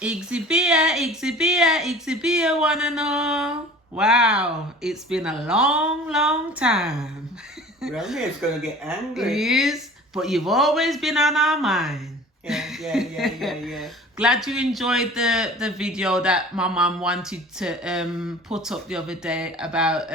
Igsy wanna know. Wow, it's been a long, long time. Romeo's gonna get It angry. is, but you've always been on our mind. Yeah. Glad you enjoyed the video that my mum wanted to put up the other day about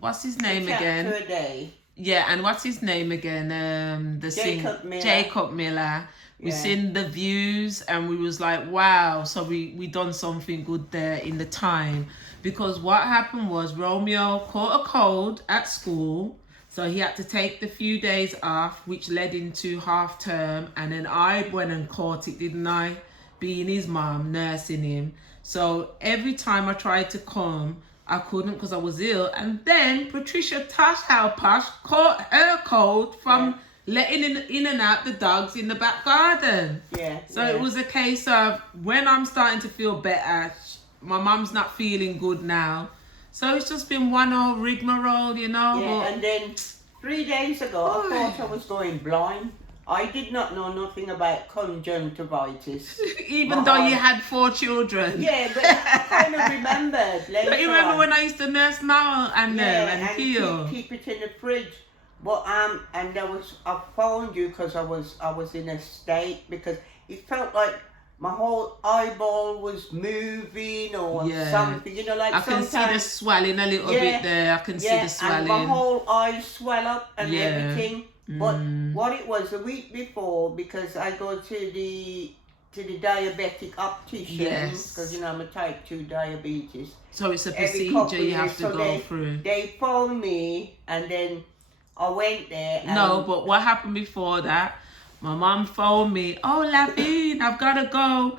what's his name again? Chapter a day. Yeah, and what's his name again? Jacob Miller. We seen the views and we was like, wow. So we done something good there in the time, because what happened was Romeo caught a cold at school, so he had to take the few days off, which led into half term, and then I went and caught it, didn't I? Being his mom, nursing him. So every time I tried to come, I couldn't because I was ill. And then Patricia Tosh, how Posh, caught her cold from letting in and out the dogs in the back garden. So it was a case of when I'm starting to feel better, my mum's not feeling good now. So it's just been one old rigmarole, you know. Yeah, and then 3 days ago, I thought I was going blind. I did not know nothing about conjunctivitis. Even though you had 4 children. Yeah, but I kind of remembered later. But you remember when I used to nurse Mal and them and heal? Keep it in the fridge. But and I phoned you because I was in a state, because it felt like my whole eyeball was moving or something, you know, like I can see the swelling a little bit there. I can see the swelling. And my whole eyes swell up and everything. But what it was, a week before, because I go to the diabetic optician, because you know I'm a type 2 diabetes. So it's a procedure you have to go through. They phoned me and then I went there. No, but what happened before that? My mum phoned me, oh Lavine, I've got to go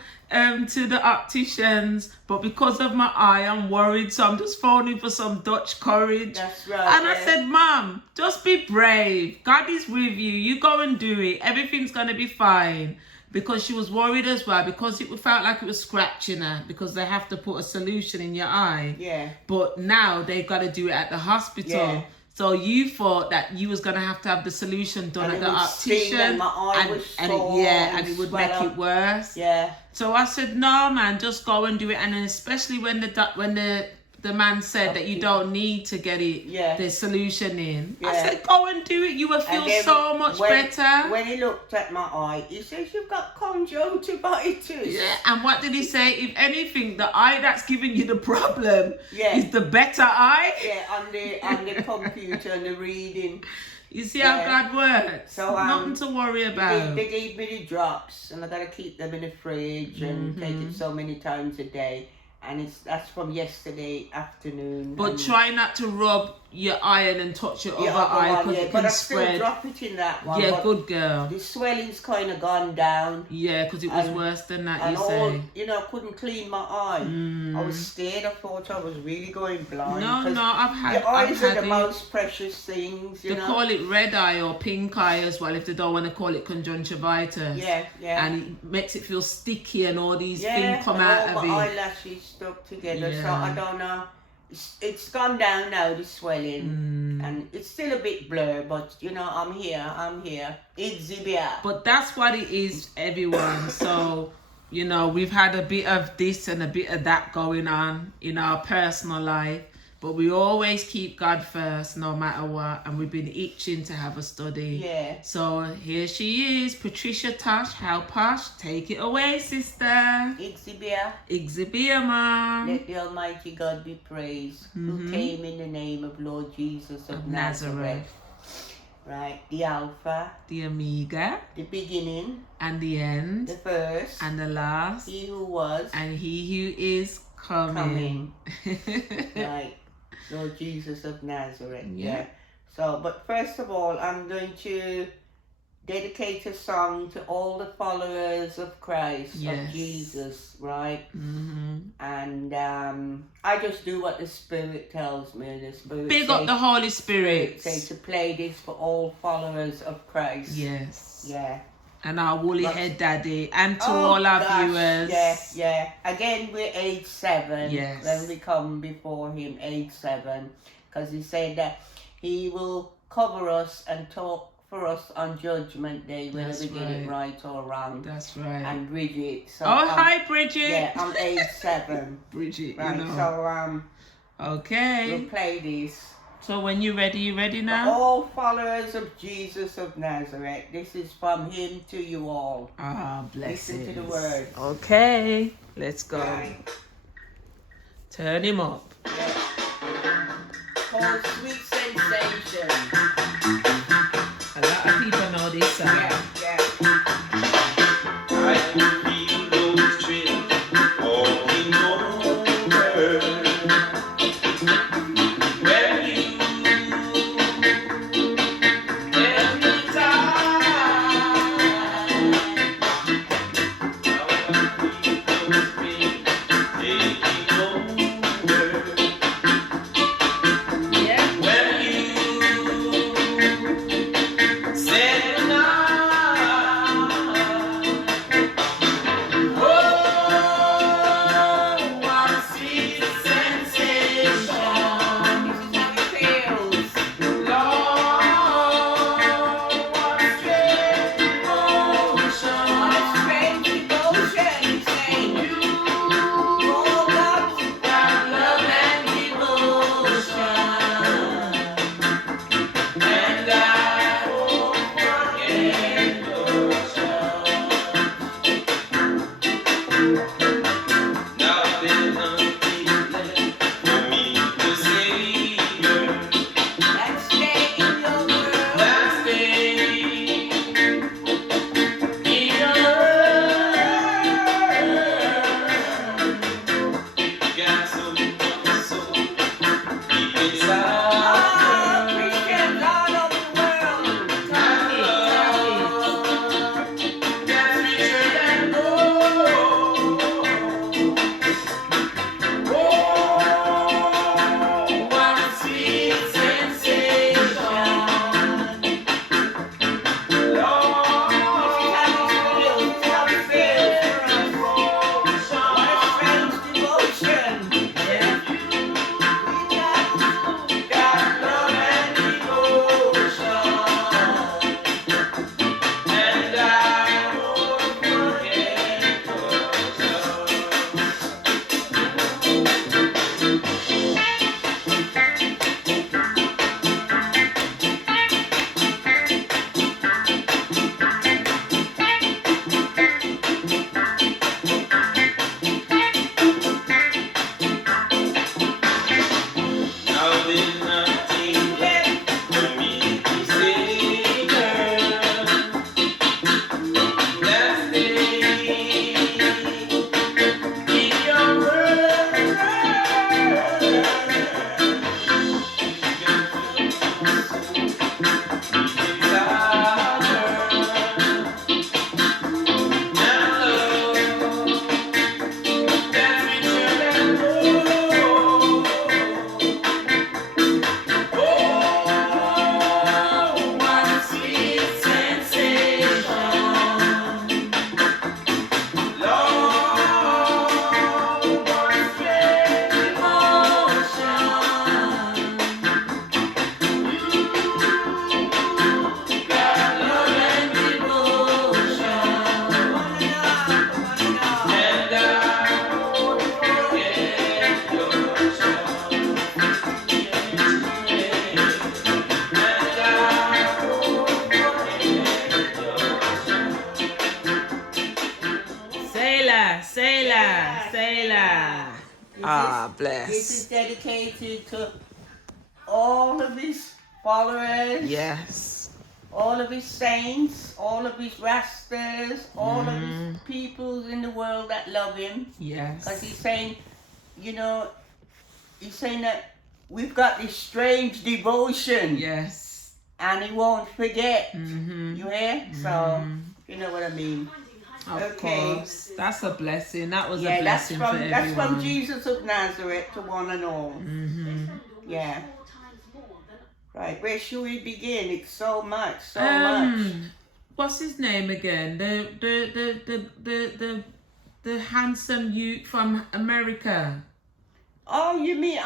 to the opticians, but because of my eye, I'm worried, so I'm just phoning for some Dutch courage. That's right. And I said, Mum, just be brave. God is with you. You go and do it. Everything's going to be fine. Because she was worried as well, because it felt like it was scratching her, because they have to put a solution in your eye. Yeah. But now they've got to do it at the hospital. Yeah. So you thought that you was gonna have to have the solution done at the optician, and my eye was sore and it would make it worse. Yeah. So I said, no, man, just go and do it. And then especially when the man said that you don't need to get the solution in. I said, go and do it. You will feel so much better. When he looked at my eye, he says, you've got conjunctivitis. Yeah, and what did he say? If anything, the eye that's giving you the problem is the better eye. Yeah, on the computer and the reading. You see how God works. So nothing to worry about. They gave me the drops, and I gotta keep them in the fridge and take it so many times a day. And that's from yesterday afternoon. But try not to rub your iron and touch your other eye, because it can spread. Still drop it in that one. Yeah, good girl. The swelling's kind of gone down. Yeah, because it was worse than that, and you say. You know, I couldn't clean my eye. I was scared. I thought I was really going blind. No, I've had your eyes are the most precious things, you know. They call it red eye or pink eye as well, if they don't want to call it conjunctivitis. Yeah. And it makes it feel sticky and all these things come out of it. My eyelashes stuck together, so I don't know. It's gone down now, the swelling, and it's still a bit blurred, but you know, I'm here. It's Zibia. But that's what it is, everyone. So, you know, we've had a bit of this and a bit of that going on in our personal life, but we always keep God first, no matter what, and we've been itching to have a study. Yeah. So here she is, Patricia Tosh, how Posh. Take it away, sister. Igsibia, Mom. Let the Almighty God be praised, who came in the name of Lord Jesus of Nazareth. Right, the Alpha, the Omega, the beginning, and the end, the first, and the last, he who was, and he who is coming. Right, Lord Jesus of Nazareth. Yeah. So, but first of all, I'm going to dedicate a song to all the followers of Christ, of Jesus, right? And I just do what the Spirit tells me. The Spirit Big up the Holy Spirit. Say to play this for all followers of Christ. Yes. Yeah. And our woolly head daddy, and to all our viewers. Yeah. Again, we're age 7. Yes. When we come before him, age 7, because he said that he will cover us and talk for us on Judgment Day, whether That's we get it right. right or wrong. That's right. And Bridget. So Oh, hi, Bridget. Yeah, I'm age 7. Bridget, Right, you know. so Okay. we'll play this. So when you're ready, you ready For now? all followers of Jesus of Nazareth, this is from him to you all. Ah, blessings. Listen to the words. Okay, let's go. Right. Turn him up. Yeah. Called Sweet Sensation. A lot of people know this song. Yeah, yeah. I can feel those dreams walking over. When you every time how I feel those dreams taking over. Yeah. When you said goodnight. This is dedicated to all of his followers. Yes. All of his saints, all of his rastas, all of his people in the world that love him. Yes. Because he's saying, you know, he's saying that we've got this strange devotion. Yes. And he won't forget. Mm-hmm. You hear? So, you know what I mean. Of course. That's a blessing. That was a that's blessing from, for everyone. That's from Jesus of Nazareth to one and all. Mm-hmm. Yeah. Right, where should we begin? It's so much, so much. What's his name again? The handsome youth from America. Oh, you mean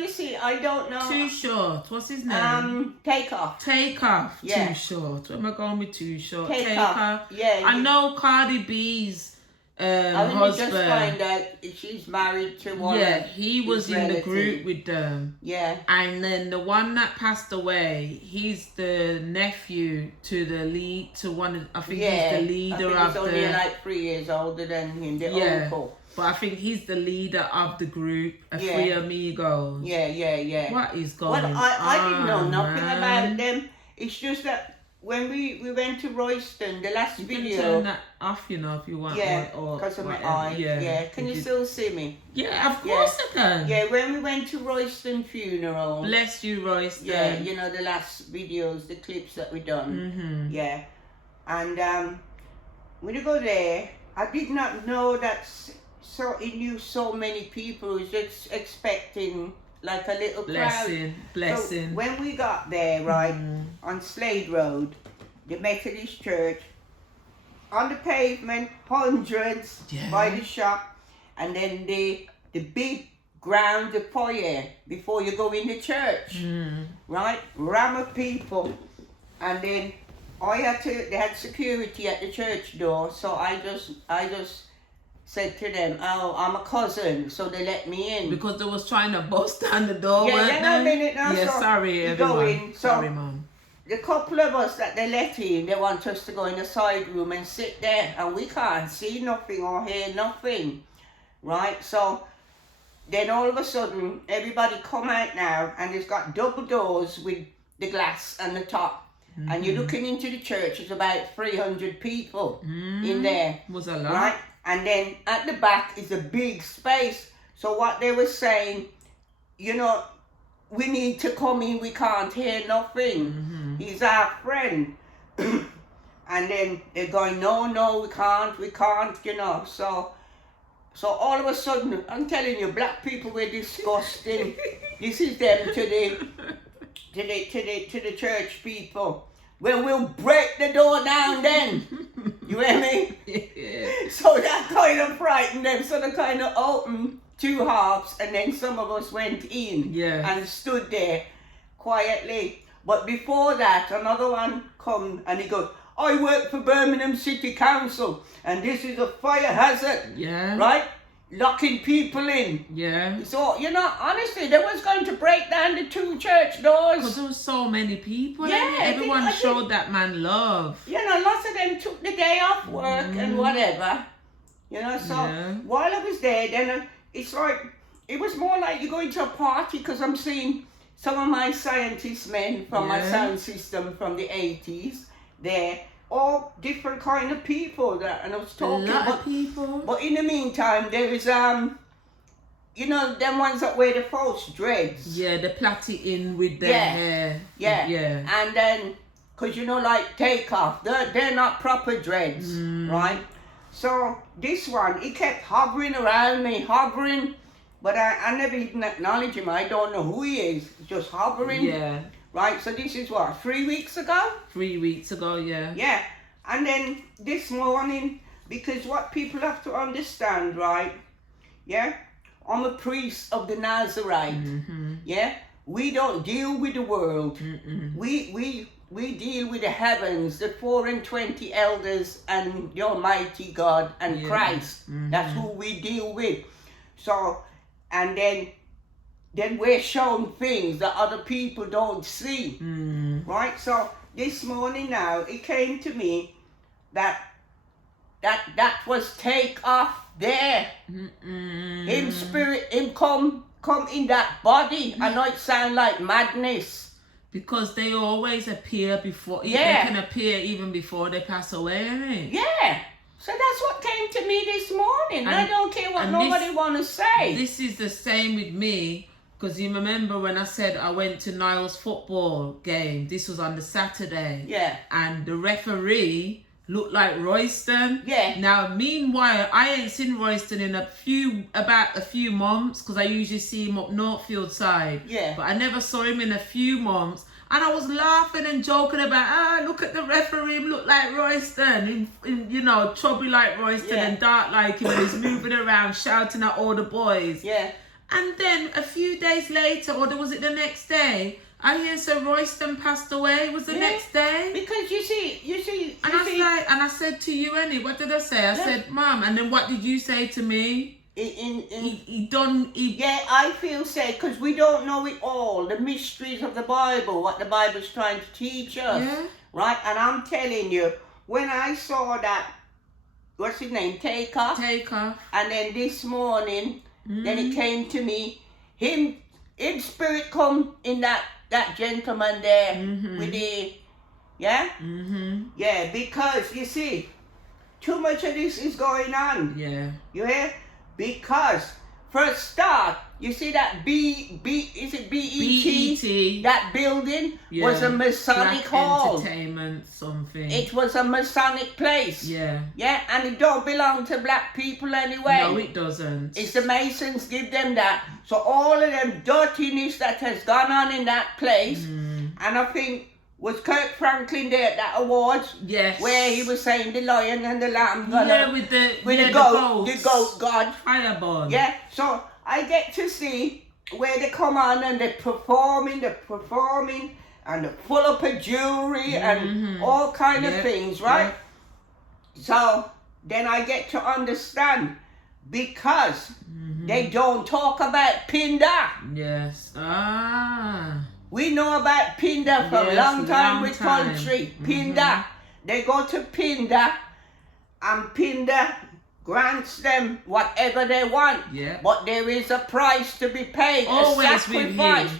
you see, I don't know. Too Short. What's his name? Take Off. Takeoff. Yeah. Too Short. Where am I going with Too Short? Takeoff. Yeah. I know Cardi B's I husband. just find out she's married to one. Yeah, he was his in the relative. group with them. Yeah. And then the one that passed away, he's the nephew to the lead, to one of, I think he's the leader I of think the... he's only like 3 years older than him, the uncle. But I think he's the leader of the group, Yeah. Three Amigos. Yeah. What is going on? Well, I didn't know nothing man? about them. It's just that when we went to Royston, the last You can video. turn that off, you know, if you want. Yeah, or because of my whatever. eye. Yeah. Can you still see me? Yeah, of course I can. Yeah, when we went to Royston funeral. Bless you, Royston. Yeah, you know, the last videos, the clips that we done. Mm-hmm. Yeah. And when you go there, I did not know that it knew so many people. I was just expecting like a little crowd. Blessing. So when we got there, right, on Slade Road, the Methodist Church, on the pavement, hundreds by the shop, and then the big ground, the foyer, before you go in the church, right, ram of people, and then they had security at the church door, so I just said to them, oh, I'm a cousin, so they let me in. Because they was trying to bust down the door, Yeah, weren't yeah, no, they? minute now. Yeah, So sorry, you everyone. go in, so sorry, Mum. the couple of us that they let in, they want us to go in the side room and sit there, and we can't see nothing or hear nothing, right? So then all of a sudden, everybody come out now, and it's got double doors with the glass and the top. And you're looking into the church, it's about 300 people in there. Was a lot. Right? And then at the back is a big space. So what they were saying, you know, we need to come in, we can't hear nothing. He's our friend. And then they're going, no, we can't, you know. So all of a sudden, I'm telling you, black people were disgusting. This is them to the church people. Well, we'll break the door down then. You hear me? Yeah. So that kind of frightened them. So they kind of opened two halves, and then some of us went in and stood there quietly. But before that, another one come and he goes, I work for Birmingham City Council, and this is a fire hazard. Yeah. Right? Locking people in. Yeah. So, you know, honestly, they was going to break down the two church doors. Because there was so many people. Yeah, Everyone I think- showed that man love. You know, lots of them took the day off work and whatever. You know, so while I was there, then it's like, it was more like you going to a party, because I'm seeing some of my scientist men from my sound system from the 80s there. All different kind of people that, and I was talking A lot about of people. But in the meantime, there is you know, them ones that wear the false dreads. Yeah, the plait in with their hair. Yeah. Yeah. And then, cause you know, like Takeoff, they're not proper dreads, right? So this one, he kept hovering around me, but I never even acknowledge him. I don't know who he is. Just hovering. Yeah. Right. So this is what, 3 weeks ago? 3 weeks ago, yeah. Yeah. And then this morning, because what people have to understand, right? Yeah? I'm a priest of the Nazarite. Yeah? We don't deal with the world. We deal with the heavens, the 4 and 20 elders and the Almighty God and Christ. That's who we deal with. So, and then we're shown things that other people don't see. Right? So this morning now, it came to me that was Takeoff there. Him spirit, him come in that body. I know it sound like madness. Because they always appear before, they can appear even before they pass away, right? Yeah. So that's what came to me this morning. I don't care what nobody want to say. This is the same with me. Because you remember when I said I went to Niall's football game, this was on the Saturday. Yeah. And the referee looked like Royston. Yeah. Now, meanwhile, I ain't seen Royston in about a few months, because I usually see him up Northfield side. Yeah. But I never saw him in a few months. And I was laughing and joking about, look at the referee, him look like Royston, in you know, chubby like Royston and dark like him, and he's moving around shouting at all the boys. Yeah. And then a few days later, or was it the next day, I hear Sir Royston passed away. It was the next day. Because you see. And I said to you, Annie, what did I say? I said, Mum, and then what did you say to me? Yeah, I feel sad because we don't know it all, the mysteries of the Bible, what the Bible's trying to teach us. Yeah. Right? And I'm telling you, when I saw that, what's his name? Takeoff. And then this morning, then it came to me, him spirit come in that gentleman there with the, yeah? Yeah, because you see, too much of this is going on. Yeah. You hear? Because for a start, you see that is it BET? That building was a Masonic hall. Entertainment something. It was a Masonic place. Yeah. Yeah, and it don't belong to black people anyway. No, it doesn't. It's the Masons give them that. So all of them dirtiness that has gone on in that place, and I think was Kirk Franklin there at that awards? Yes. Where he was saying the lion and the lamb. With the goat god. Fireball. Yeah, so I get to see where they come on and they're performing, and they're full up of jewelry and all kind of things, right? So then I get to understand because they don't talk about Pindar. Yes. We know about Pindar from a long time with country. Pindar. They go to Pindar and Pindar grants them whatever they want. Yeah. But there is a price to be paid, always a sacrifice.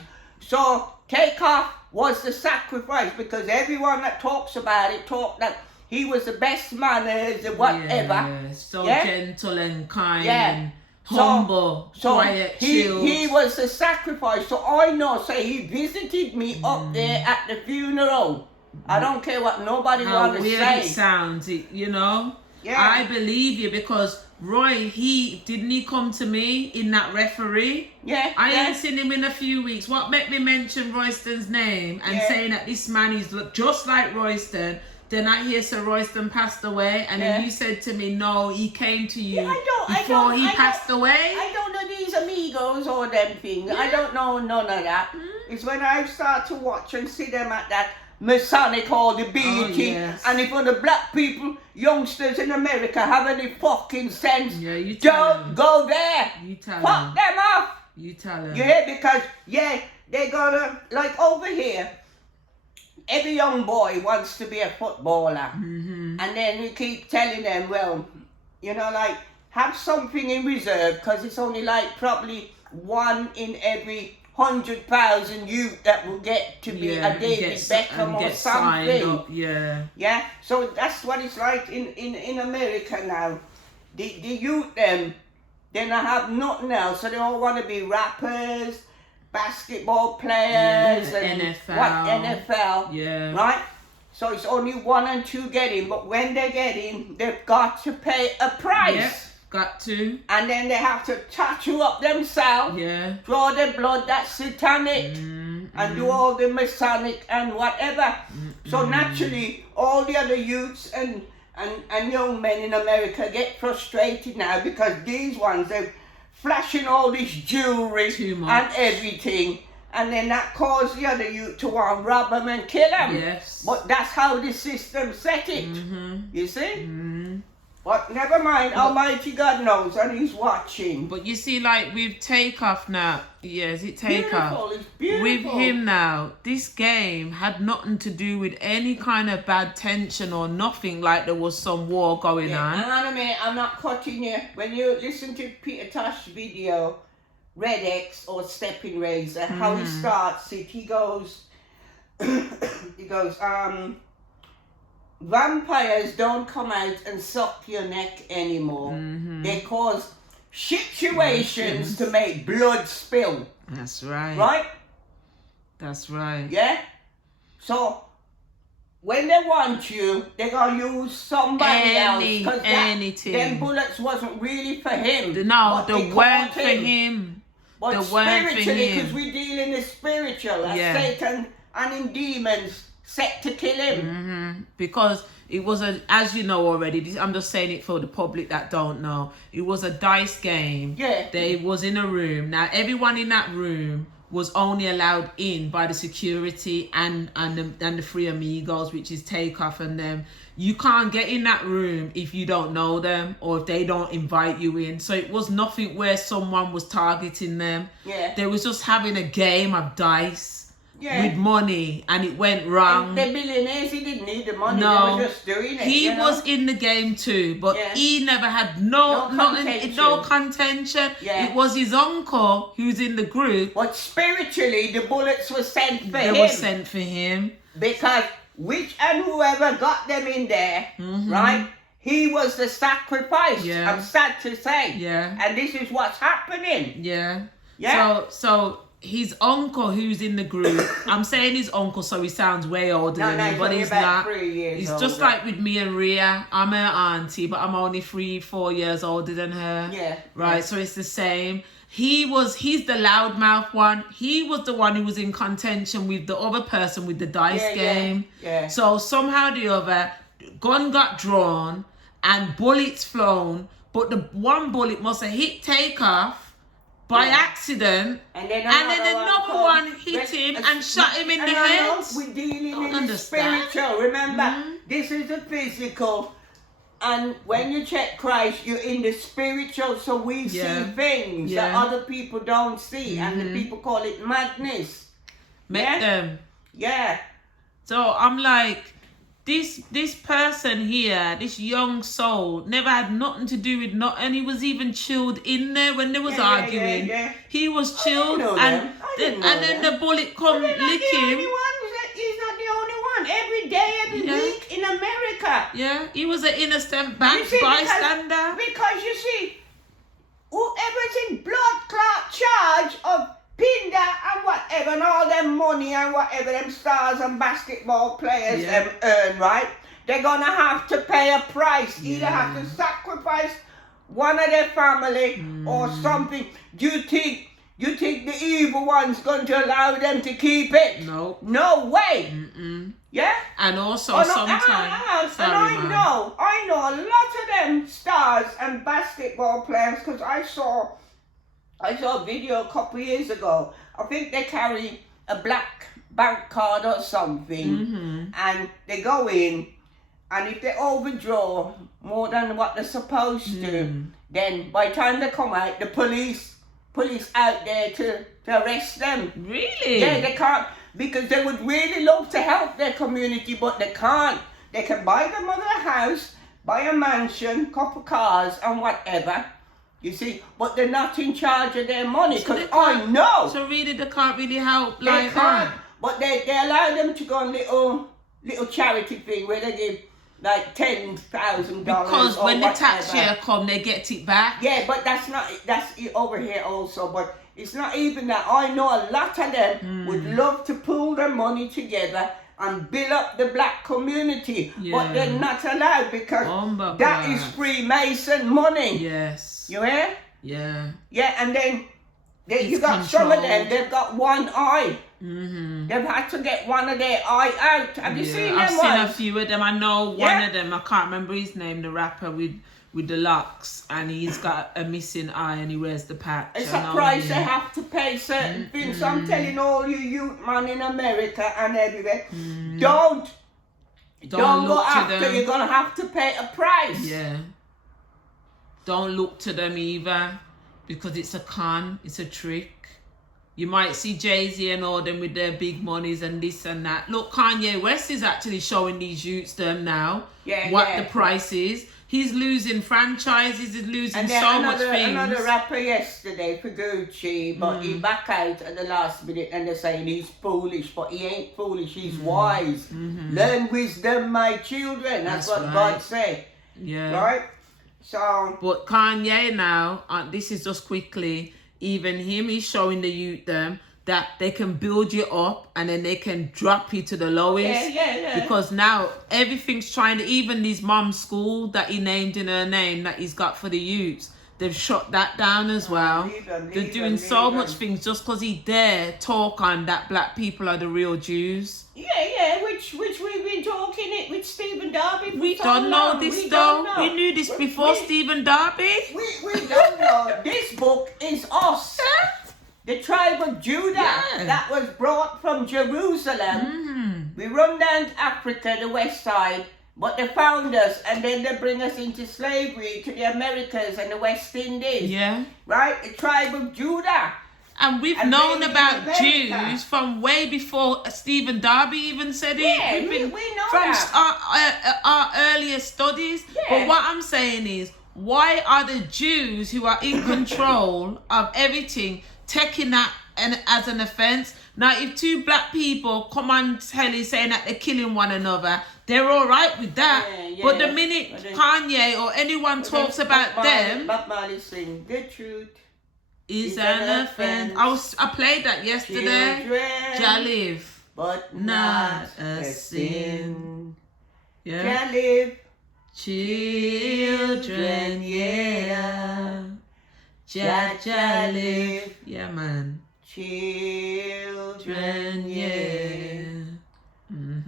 So Takeoff was the sacrifice because everyone that talks about it talk that he was the best manners and whatever. So gentle and kind and so, humble, quiet, chilled. He was the sacrifice. So I know, say he visited me up there at the funeral. I don't care what nobody want to say. How weird it sounds, you know? Yeah. I believe you because Roy, didn't he come to me in that referee? Yeah. I ain't seen him in a few weeks. What made me mention Royston's name and saying that this man is just like Royston? Then I hear Sir Royston passed away, and then you said to me, no, he came to you before he passed away. I don't know these amigos or them things. I don't know none of that. It's when I start to watch and see them at that Masonic or the BET, and if the black people, youngsters in America have any fucking sense, don't go there. You tell Fuck them off. You tell them. You hear? Because, they're gonna, like over here, every young boy wants to be a footballer. And then you keep telling them, well, you know, like, have something in reserve, because it's only like probably 1 in every 100,000 youth that will get to be a David Beckham or something. Yeah. So that's what it's like in America now. The youth them, they don't have nothing else, so they all want to be rappers, basketball players, and NFL. Right? So it's only 1 and 2 getting, but when they get in, they've got to pay a price. Got to. And then they have to tattoo up themselves, draw their blood, that's satanic, and do all the Masonic and whatever. So naturally, all the other youths and young men in America get frustrated now because these ones, they're flashing all this jewelry and everything. And then that caused the other youth to want to rob them and kill them. Yes. But that's how the system set it. You see? But never mind, Almighty God knows and He's watching. But you see, like with Takeoff now, it's Takeoff. It's beautiful. With him now, this game had nothing to do with any kind of bad tension or nothing like there was some war going on. Hang on a minute, I'm not cutting you. When you listen to Peter Tosh video, Red X or Stepping Razor, how he starts it, he goes, vampires don't come out and suck your neck anymore. They cause situations to make blood spill. That's right. Right? That's right. Yeah? So, when they want you, they're going to use somebody else. Because them bullets wasn't really for him. No, they weren't for him. But spiritually, because we deal in the spiritual, Satan and in demons set to kill him. Because It was as you know already, I'm just saying it for the public that don't know. It was a dice game. Yeah. They was in a room. Now, everyone in that room was only allowed in by the security and the three amigos, which is Takeoff and them. You can't get in that room if you don't know them or if they don't invite you in. So it was nothing where someone was targeting them. Yeah. They was just having a game of dice. Yeah. With money, and it went wrong. And the millionaires, he didn't need the money. No, they were just doing it. he was in the game too, but he never had no contention. Yeah. It was his uncle who's in the group. But spiritually, the bullets were sent for him. They were sent for him because which and whoever got them in there, right? He was the sacrifice. Yeah. I'm sad to say. Yeah. And this is what's happening. Yeah. Yeah. So his uncle who's in the group, I'm saying his uncle so he sounds way older than me, but he's not. 3 years He's older. just like with me and Rhea. I'm her auntie, but I'm only 3-4 years older than her. Yeah. Right, Yeah. so it's the same. He's the loudmouth one. He was the one who was in contention with the other person with the dice game. Yeah. So somehow or the other, gun got drawn and bullets flown, but the one bullet must have hit Takeoff by accident, and then another one hit him and shot him in the head. We're dealing in the Understand? spiritual. Remember, this is the physical, and when you check Christ, you're in the spiritual. So we see things that other people don't see, and the people call it madness. Met them. Yeah. So I'm like, this person here, this young soul, never had nothing to do with and he was even chilled in there when they was arguing. He was chilled, and then the bullet come lick him. He's not the only one. Every day, every week in America. Yeah, he was an innocent bystander. Because you see, whoever's in blood clot charge of Pindar and whatever, and all them money and whatever them stars and basketball players them earn, right? They're gonna have to pay a price. Either have to sacrifice one of their family or something. Do you think the evil one's going to allow them to keep it? No. No way. Yeah? And also sometimes. I know a lot of them stars and basketball players, because I saw a video a couple of years ago. I think they carry a black bank card or something, and they go in, and if they overdraw more than what they're supposed to, then by the time they come out, the police out there to arrest them. Really? Yeah, they can't, because they would really love to help their community, but they can't. They can buy them another house, buy a mansion, couple cars, and whatever. You see, but they're not in charge of their money, because I know. So really, they can't really help They like can't, that. but they allow them to go on little charity thing where they give like $10,000. Because or when the whatever. tax year come, they get it back. Yeah, but that's over here also. But it's not even that. I know a lot of them would love to pool their money together and build up the black community, but they're not allowed, because that is Freemason money. Yes. You hear? Yeah. Yeah, and then you got controlled. some of them, they've got one eye. They've had to get one of their eye out. Have you seen them I've seen ones? a few of them. I know one of them, I can't remember his name, the rapper with the locks, and he's got a missing eye and he wears the patch. It's a price they have to pay certain things. So I'm telling all you youth man in America and everywhere, don't go after them. You're gonna have to pay a price. Yeah. Don't look to them either, because it's a con, it's a trick. You might see Jay-Z and all them with their big monies and this and that. Look, Kanye West is actually showing these youths them now what the price is. He's losing franchises, he's losing so much things. Another rapper yesterday for Gucci, but he back out at the last minute and they're saying he's foolish, but he ain't foolish, he's wise. Learn wisdom, my children. That's what God said. Yeah. Right? So, but Kanye now, this is just quickly, even him, he's showing the youth them that they can build you up and then they can drop you to the lowest. Yeah. Because now everything's trying to, even his mom's school that he named in her name that he's got for the youths, they've shut that down as well. They're doing so much things just because he dare talk on that black people are the real Jews. Yeah, which we've been talking it, which with Stephen Darby for We so don't know long. this We though. don't know. We knew this before Stephen Darby. We don't know. This book is us. The tribe of Judah Yeah. that was brought from Jerusalem. We run down to Africa, the west side, but they found us and then they bring us into slavery to the Americas and the West Indies. Yeah. Right? The tribe of Judah. And we've And known then in about America. Jews from way before Stephen Darby even said it. Yeah, We've been we know from that. our earlier studies. Yeah. But what I'm saying is, why are the Jews who are in control of everything taking that as an offense? Now, if two black people come on telly saying that they're killing one another, they're all right with that. Yeah, But the yeah. minute But then- Kanye or anyone talks about them, Bob Marley sing the truth. is It's an an offense. offense. I played that yesterday. Children, Jah live, but not not a a sin. yeah. Jah live, Children, yeah. Jah live, yeah, man. children, Yeah.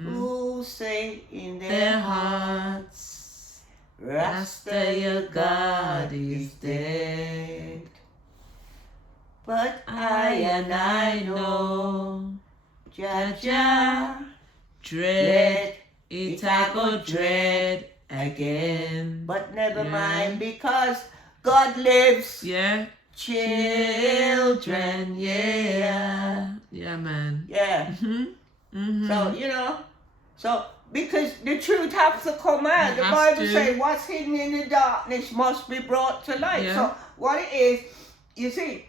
who say in Their their hearts, Rasta, your God is dead. But I know, Jah dread, it I go dread again. But never Yeah. mind, because God lives. Yeah. Children, yeah. Yeah, man. Yeah. Mm-hmm. So because the truth has to come out. It The has Bible to. says what's hidden in the darkness must be brought to light. Yeah. So what it is, you see,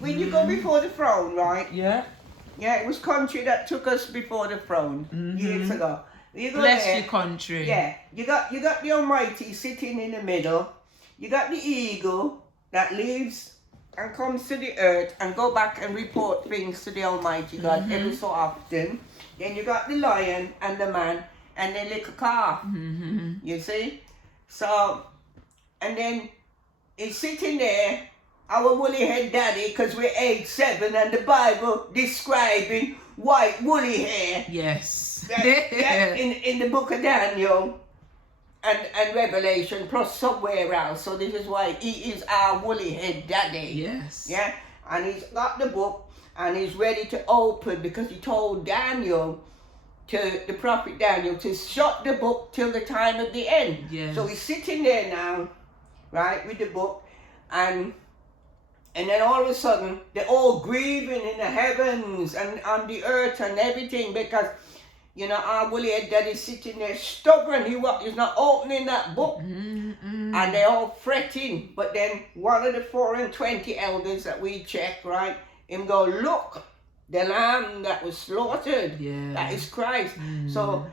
when you go before the throne, right? Yeah. Yeah, it was country that took us before the throne years ago. You go Bless there, your country. yeah, you got the Almighty sitting in the middle. You got the eagle that leaves and comes to the earth and go back and report things to the Almighty God every so often. Then you got the lion and the man and the little calf. You see? So, and then he's sitting there, our woolly head daddy, because we're age 7 and the Bible describing white woolly hair. Yes. That in the book of Daniel and Revelation plus somewhere else. So this is why he is our woolly head daddy. Yes. Yeah, and he's got the book and he's ready to open because he told Daniel, to the prophet Daniel, to shut the book till the time of the end. Yes. So he's sitting there now, right, with the book, and then all of a sudden they're all grieving in the heavens and on the earth and everything because our woolly head daddy's sitting there stubborn. He's not opening that book. And they're all fretting. But then one of the 4 and 20 elders that we check, right, him go, look, the lamb that was slaughtered, Yeah. that is Christ. So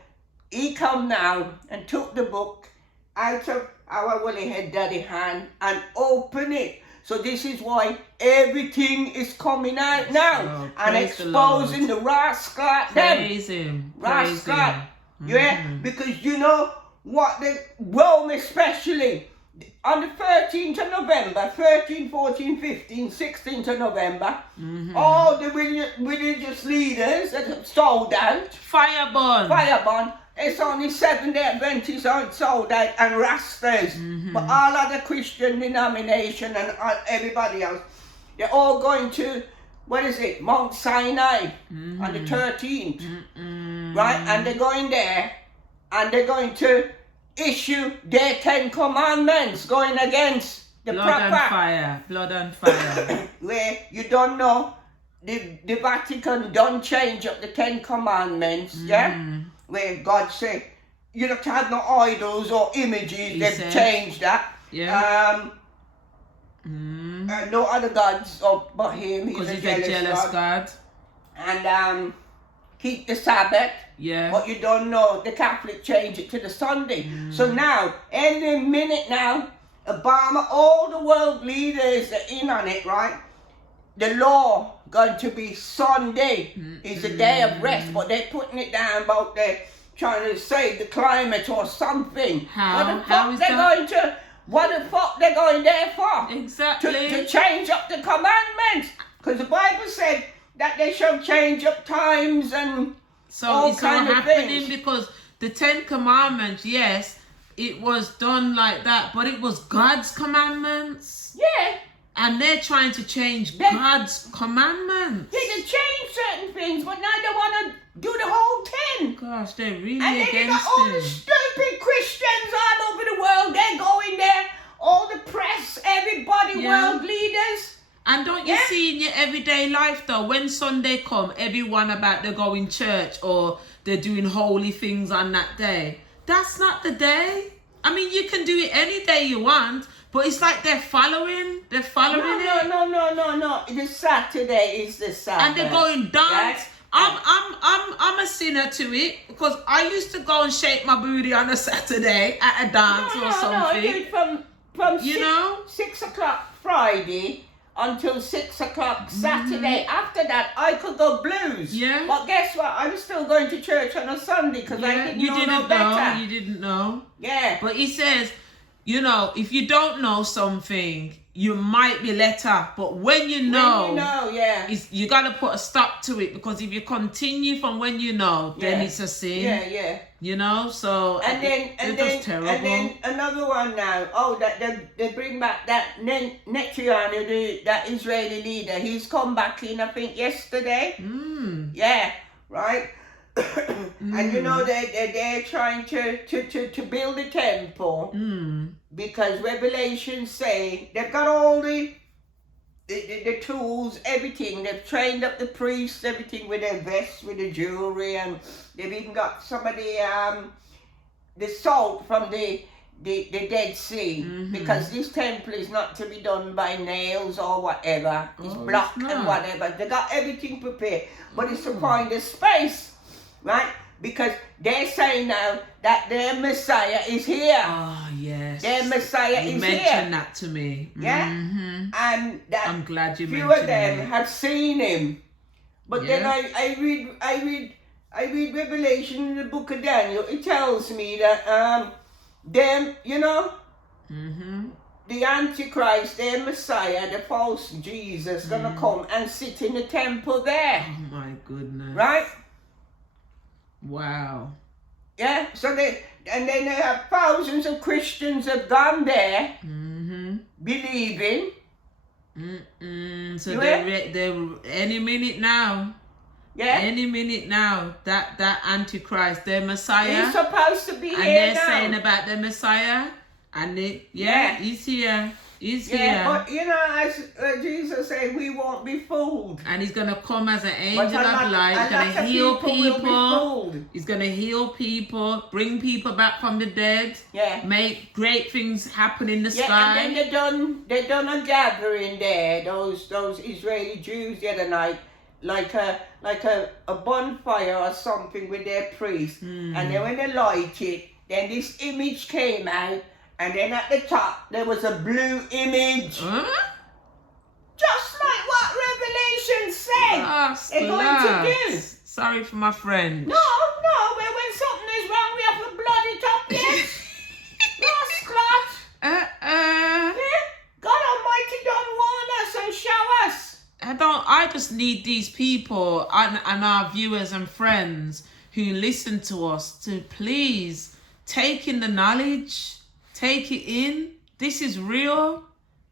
he come now and took the book out of our woolly head daddy hand and open it. So this is why everything is coming out now Oh, and praise the exposing the rascal at them. Praise him. Praise Rascal. him. Yeah, because you know what, the Rome especially, on the 13th of November, 13, 14, 15, 16th of November, all the religious leaders that have sold out, Fireborn. it's only Seventh-day Adventists aren't sold out and Rastas. But all other Christian denomination and everybody else, they're all going to, Mount Sinai on the 13th. Right? And they're going there and they're going to issue their 10 commandments going against the Blood and fire. where you don't know, the Vatican don't change up the 10 commandments, yeah? Where God said, you don't have no idols or images, they've said, changed that. Yeah. No other gods but him, Because he's a jealous God. And keep the Sabbath. Yeah. But you don't know, the Catholic changed it to the Sunday. So now, any minute now, Obama, all the world leaders are in on it, right? The law going to be Sunday is a day of rest, but they're putting it down about they're trying to save the climate or something. How? What the How fuck is they're that? going to? What the fuck they're going there for? Exactly. To change up the commandments, because the Bible said that they shall change up times and So all it's all kind of happening things. because the 10 commandments, yes, it was done like that, but it was God's commandments. Yeah. And they're trying to change God's commandments. They can change certain things, but now they want to do the whole 10. Gosh, they're really And then you against got all the it. stupid Christians all over the world. They're going there. All the press, everybody, Yeah. world leaders. And don't you see in your everyday life though, when Sunday come, everyone about they're going church or they're doing holy things on that day. That's not the day. I mean, you can do it any day you want, but it's like they're following it. No. The Saturday is the Sabbath. And they're going dance. Right? I'm a sinner to it because I used to go and shake my booty on a Saturday at a dance or something. Dude, from You know? 6 o'clock Friday until 6 o'clock Saturday. After that, I could go blues. Yeah. But guess what? I was still going to church on a Sunday because I didn't know no better. You didn't know. Yeah. But he says, you know, if you don't know something, you might be let up. But when you know, you got to put a stop to it, because if you continue from when you know, then it's a sin. Yeah. You know, so And then terrible. And then another one now. Oh, that they bring back that Netanyahu, that Israeli leader. He's come back in, I think, yesterday. Yeah, right. And you know they're trying to build a temple because Revelations say they've got all the tools, everything. They've trained up the priests, everything, with their vests, with the jewelry, and they've even got some of the salt from the Dead Sea, because this temple is not to be done by nails or whatever. It's blocked and whatever. They got everything prepared, but it's to find a space. Right? Because they're saying now that their Messiah is here. Oh, yes. Their Messiah is here. You mentioned that to me. Yeah? And that I'm glad you few mentioned of them it. have seen him. But then I read Revelation in the book of Daniel. It tells me that them, you know, the Antichrist, their Messiah, the false Jesus, gonna come and sit in the temple there. Oh my goodness. Right? Wow. Yeah, so then they have thousands of Christians have gone there, believing. So they're any minute now. Yeah. Any minute now, that Antichrist, their Messiah. He's supposed to be and here they're now. saying about their Messiah, and he's here. He's yeah, here. but you know, as Jesus said, we won't be fooled. And he's gonna come as an angel But of light. He's gonna heal people. Will be He's gonna heal people, bring people back from the dead. Yeah. Make great things happen in the sky. And then they done a gathering there. Those Israeli Jews the other night, like a bonfire or something with their priests. And then when they light it, then this image came out. And then at the top, there was a blue image. Huh? Just like what Revelation said they're going to do. Sorry for my friend. No, but when something is wrong, we have to blood it up, yes? No, Scott. Yeah? God Almighty don't warn us and show us. I just need these people and our viewers and friends who listen to us to please take in the knowledge. Take it in. This is real.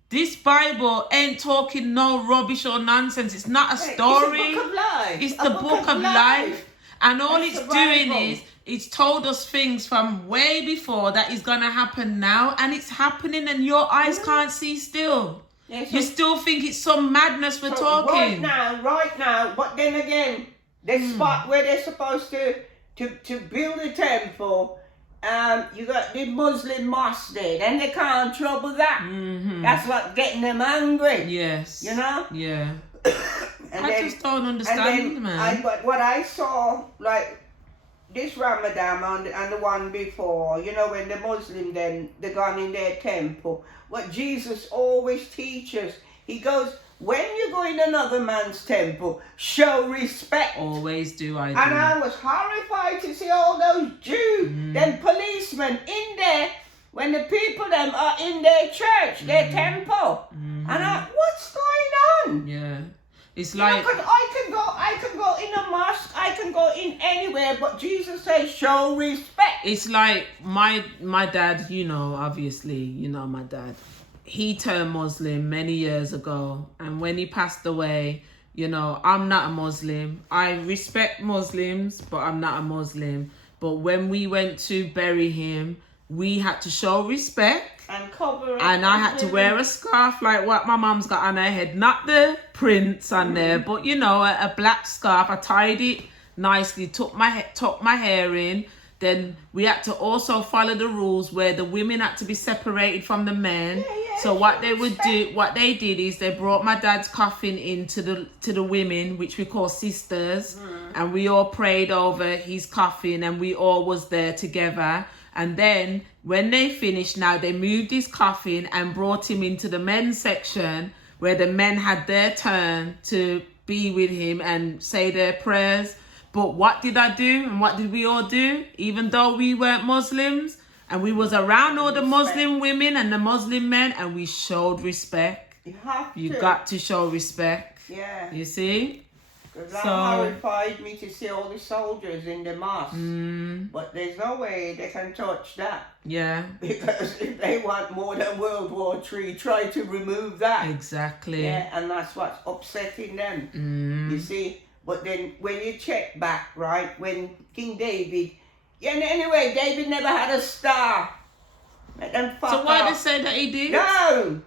This Bible ain't talking no rubbish or nonsense. It's not a story. It's a book of life. It's the book of life. And all it's doing is it's told us things from way before that is going to happen now. And it's happening and your eyes can't see still. Yeah, so, you still think it's some madness we're talking. Right now. But then again, the spot where they're supposed to build a temple, you got the Muslim mosque there, and they can't trouble that. That's what getting them angry. Yes. You know? Yeah. I just don't understand, man. What I saw, like this Ramadan and the one before, you know, when the Muslim they gone in their temple, what Jesus always teaches, he goes, when you go in another man's temple, show respect. Always do, I do. And I was horrified to see all those Jews, them policemen in there, when the people them are in their church, their temple. And what's going on? Yeah. It's like... Because I can go in a mosque, I can go in anywhere, but Jesus says show respect. it's like my dad, you know, obviously, you know my dad. He turned Muslim many years ago, and when he passed away, you know, I'm not a Muslim. I respect Muslims, but I'm not a Muslim. But when we went to bury him, we had to show respect. And cover it. And I had to wear a scarf like what my mom's got on her head. Not the prints on there, but you know, a black scarf. I tied it nicely, tucked my hair in. Then we had to also follow the rules where the women had to be separated from the men. So what they did is they brought my dad's coffin into the women, which we call sisters, and we all prayed over his coffin, and we all was there together. And then when they finished, now they moved his coffin and brought him into the men's section where the men had their turn to be with him and say their prayers. But what did I do? And what did we all do? Even though we weren't Muslims, and we was around all the Muslim women and the Muslim men, and we showed respect. You have to. You got to show respect. Yeah. You see? Because that horrified me to see all the soldiers in the mosque. But there's no way they can touch that. Yeah. Because if they want more than World War III, try to remove that. Exactly. Yeah, and that's what's upsetting them. You see? But then when you check back, right, when King David... Yeah, anyway, David never had a star. Let them fuck So why off. they say that he did? No!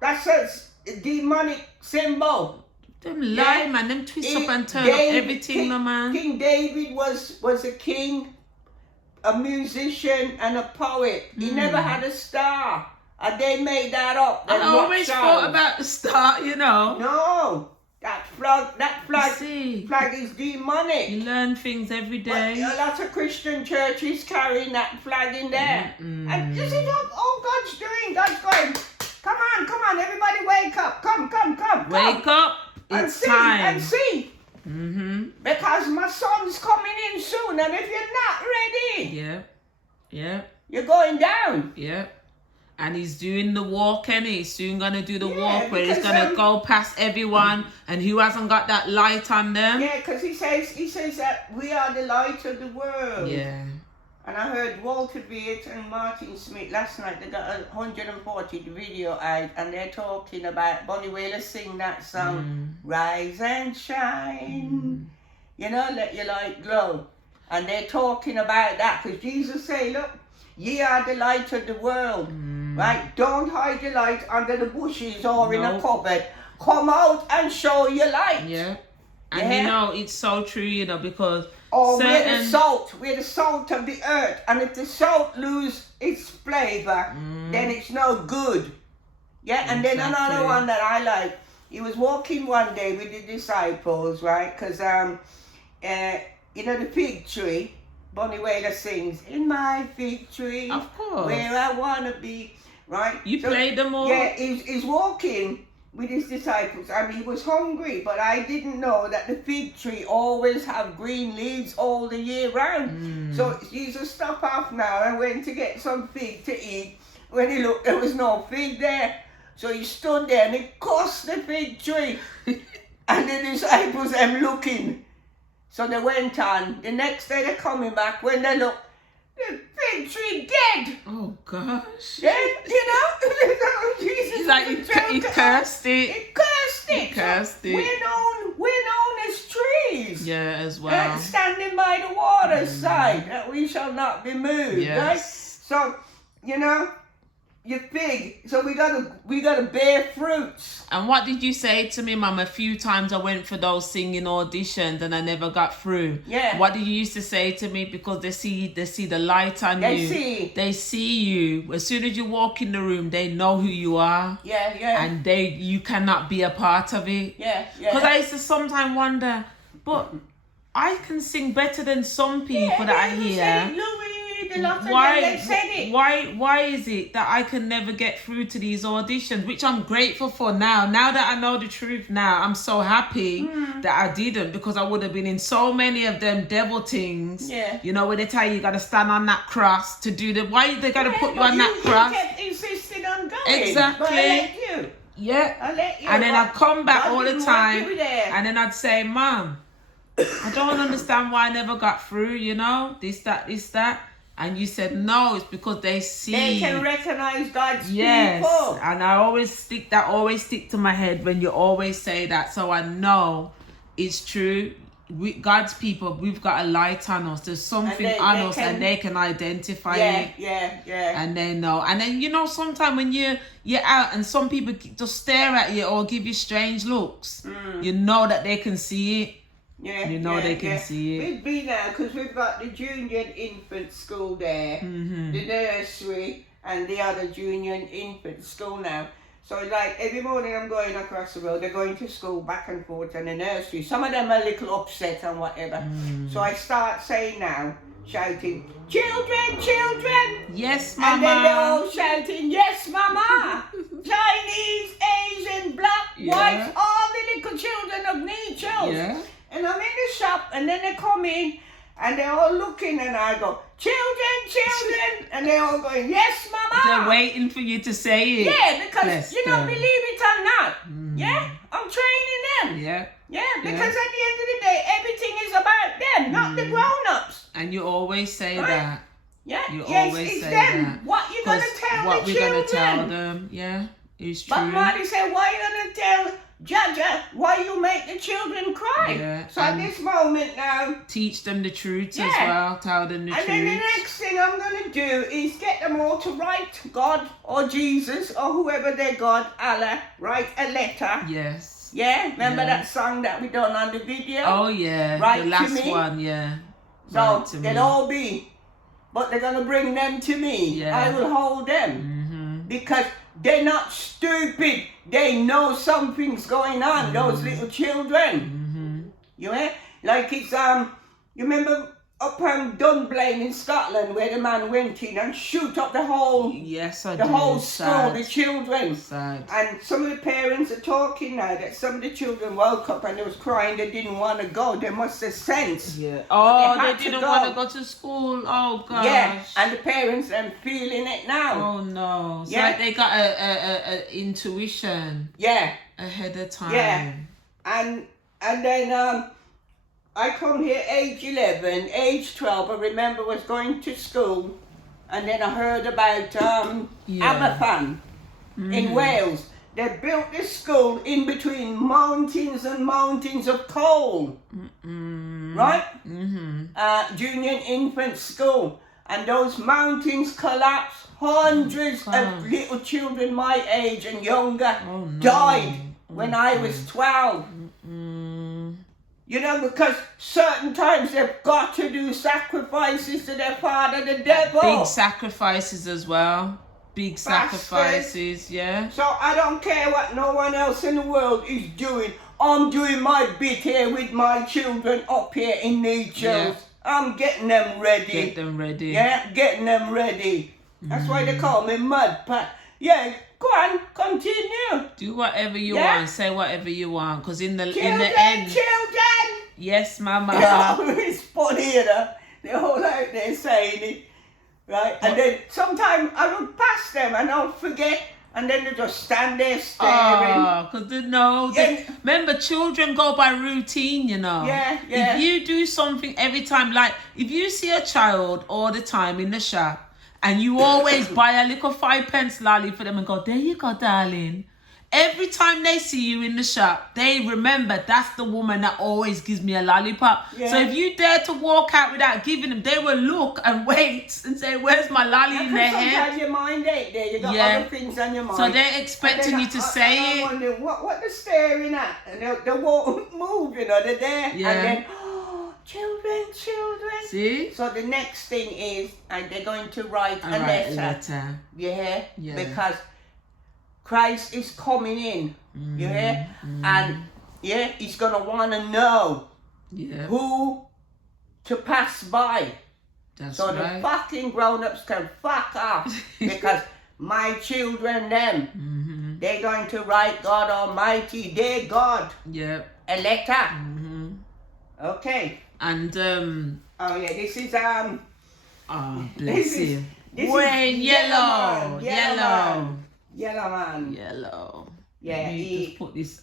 That's a demonic symbol. Them lie, man. Them twist up and turn up everything, no, man. King David was a king, a musician, and a poet. He never had a star. And they made that up. I always thought about the star, you know. No. That flag is demonic. You learn things every day. But a lot of Christian churches carrying that flag in there. And you see, look, all God's doing, God's going, come on, everybody wake up. Come. Wake up. It's time. And see. Because my son's coming in soon, and if you're not ready, yeah, you're going down. Yeah. And he's doing the walk, and he's soon gonna do the walk where he's gonna go past everyone, and who hasn't got that light on them. Yeah, because he says that we are the light of the world. Yeah. And I heard Walter Beard and Martin Smith last night. They got 140 video out, and they're talking about Bonnie Whaler sing that song, "Rise and Shine." You know, let your light glow. And they're talking about that because Jesus say, "Look, ye are the light of the world." Right? Don't hide your light under the bushes or in a cupboard. Come out and show your light. Yeah. And you know, it's so true, you know, because we're the salt of the earth. And if the salt lose its flavor, then it's no good. Yeah, and then another one that I like, he was walking one day with the disciples, right? Because, you know, the fig tree, Bonnie Whaler sings, "In my fig tree, of course, where I want to be," right? You played them all. Yeah, he's walking with his disciples. I mean, he was hungry, but I didn't know that the fig tree always have green leaves all the year round. So Jesus stopped off now and went to get some fig to eat. When he looked, there was no fig there. So he stood there and he cursed the fig tree. And the disciples them looking. So they went on. The next day they're coming back. When they look, the fig tree dead. Oh gosh. Dead, you know. Jesus, he's like he cursed it. He cursed it. He cursed it. We're known as trees. Yeah, as well. Standing by the water's side, that we shall not be moved. Yes. Right? So, you know, your fig. So we gotta bear fruits. And what did you say to me, Mum? A few times I went for those singing auditions and I never got through. Yeah. What did you used to say to me? Because they see the light on you. They see you. As soon as you walk in the room, they know who you are. Yeah. And you cannot be a part of it. Yeah. Because I used to sometimes wonder, but I can sing better than some people that I hear. Why is it that I can never get through to these auditions, which I'm grateful for now that I know the truth now. I'm so happy that I didn't, because I would have been in so many of them devil things. You know, where they tell you got to stand on that cross to do the, why they got to put you on that cross. You kept insisting on going. Exactly. But I let you. Yeah. I let you. And then I'd come back all the time, and then I'd say, "Mom, I don't understand why I never got through, you know, this, that. And you said no, it's because they see. They can recognize God's yes, people. and I always stick to my head when you always say that, so I know it's true. God's people, we've got a light on us. There's something on us, and they can identify it. Yeah. And they know. And then sometimes when you're out and some people just stare at you or give you strange looks, you know that they can see it. Yeah, they can see it. We've been there because we've got the junior infant school there, the nursery, and the other junior infant school now. So like every morning I'm going across the road, they're going to school back and forth and the nursery. Some of them are a little upset and whatever. So I start saying now, shouting, children, children. Yes, mama. And then they're all shouting, yes, mama. Chinese, Asian, black, white, all the little children of nature. Yeah. And I'm in the shop and then they come in and they're all looking and I go, children, children. And they're all going, yes, mama. They're waiting for you to say it. Yeah, because Bless you know, them. believe it or not. Yeah, I'm training them. Yeah. Yeah, because at the end of the day, everything is about them, not the grown-ups. And you always say Right. that. Yeah, You yes, always it's say them. that. What you gonna tell what the we're children? gonna tell them, yeah, is true. But Marty said, why you gonna tell Jaja why you make the children cry? Yeah, So at this moment now, teach them the truth as Yeah. well. Tell them the and truth. then the next thing I'm gonna do is get them all to write God or Jesus or whoever their God, Allah, write a letter. Yes. Yeah, remember Yeah. that song that we done on the video? Oh yeah. Write the to last me. one, yeah. So Write to they'll me. all be, but they're gonna bring them to me. Yeah. I will hold them because they're not stupid. They know something's going on. Those little children. You know, like it's you remember up Dunblane in Scotland where the man went in and shoot up the whole Yes, I the do. whole school, Sad. the children. Sad. And some of the parents are talking now that some of the children woke up and they was crying, they didn't want to go. They must have sensed. Yeah. Oh, had they to didn't go. want to go to school. Oh gosh. Yeah, and the parents are feeling it now. Oh no. It's Yeah. like they got a intuition Yeah, ahead of time. Yeah. and then I come here age 11, age 12, I remember was going to school and then I heard about Aberfan in Wales. They built this school in between mountains and mountains of coal. Right? Junior infant school. And those mountains collapsed. Hundreds of little children my age and younger died when I was 12. You know, because certain times they've got to do sacrifices to their father, the devil. Big sacrifices as well. Big Bastards. sacrifices, yeah. So I don't care what no one else in the world is doing. I'm doing my bit here with my children up here in nature. Yeah. I'm getting them ready. Get them ready. Yeah, getting them ready. That's why they call me Mud Pat. Yeah, go on, continue. Do whatever you Yeah. want. Say whatever you want. Because in the Children, end, children. yes, mama. Yeah, it's funny, you know. They're all out there saying it, right? And then sometimes I would pass them and I'll forget, and then they just stand there staring. Oh, because remember, children go by routine, you know. Yeah, yeah. If you do something every time, like if you see a child all the time in the shop and you always buy a little 5p lolly for them and go, there you go, darling. Every time they see you in the shop, they remember that's the woman that always gives me a lollipop. Yeah. So if you dare to walk out without giving them, they will look and wait and say, where's my lolly in their Sometimes head? your mind ain't there. You got Yeah. other things on your mind. So they're expecting you to say I'm it. wondering what they're staring at, and they won't move. You know, they're there, Yeah. and then children. See? So the next thing is, and they're going to write a I write letter. Yeah, Yeah. because Christ is coming in. You hear? And yeah, he's gonna want to know Yeah. who to pass by. That's So the right. fucking grown-ups can fuck off because my children, them, they're going to write God Almighty, their God, Yeah. a letter. Okay. And Oh yeah, this is oh bless This is- you. this is Wait, yellow, Yellow Man. yellow. Yellow Man. Yellow. Yeah, Let me he just put this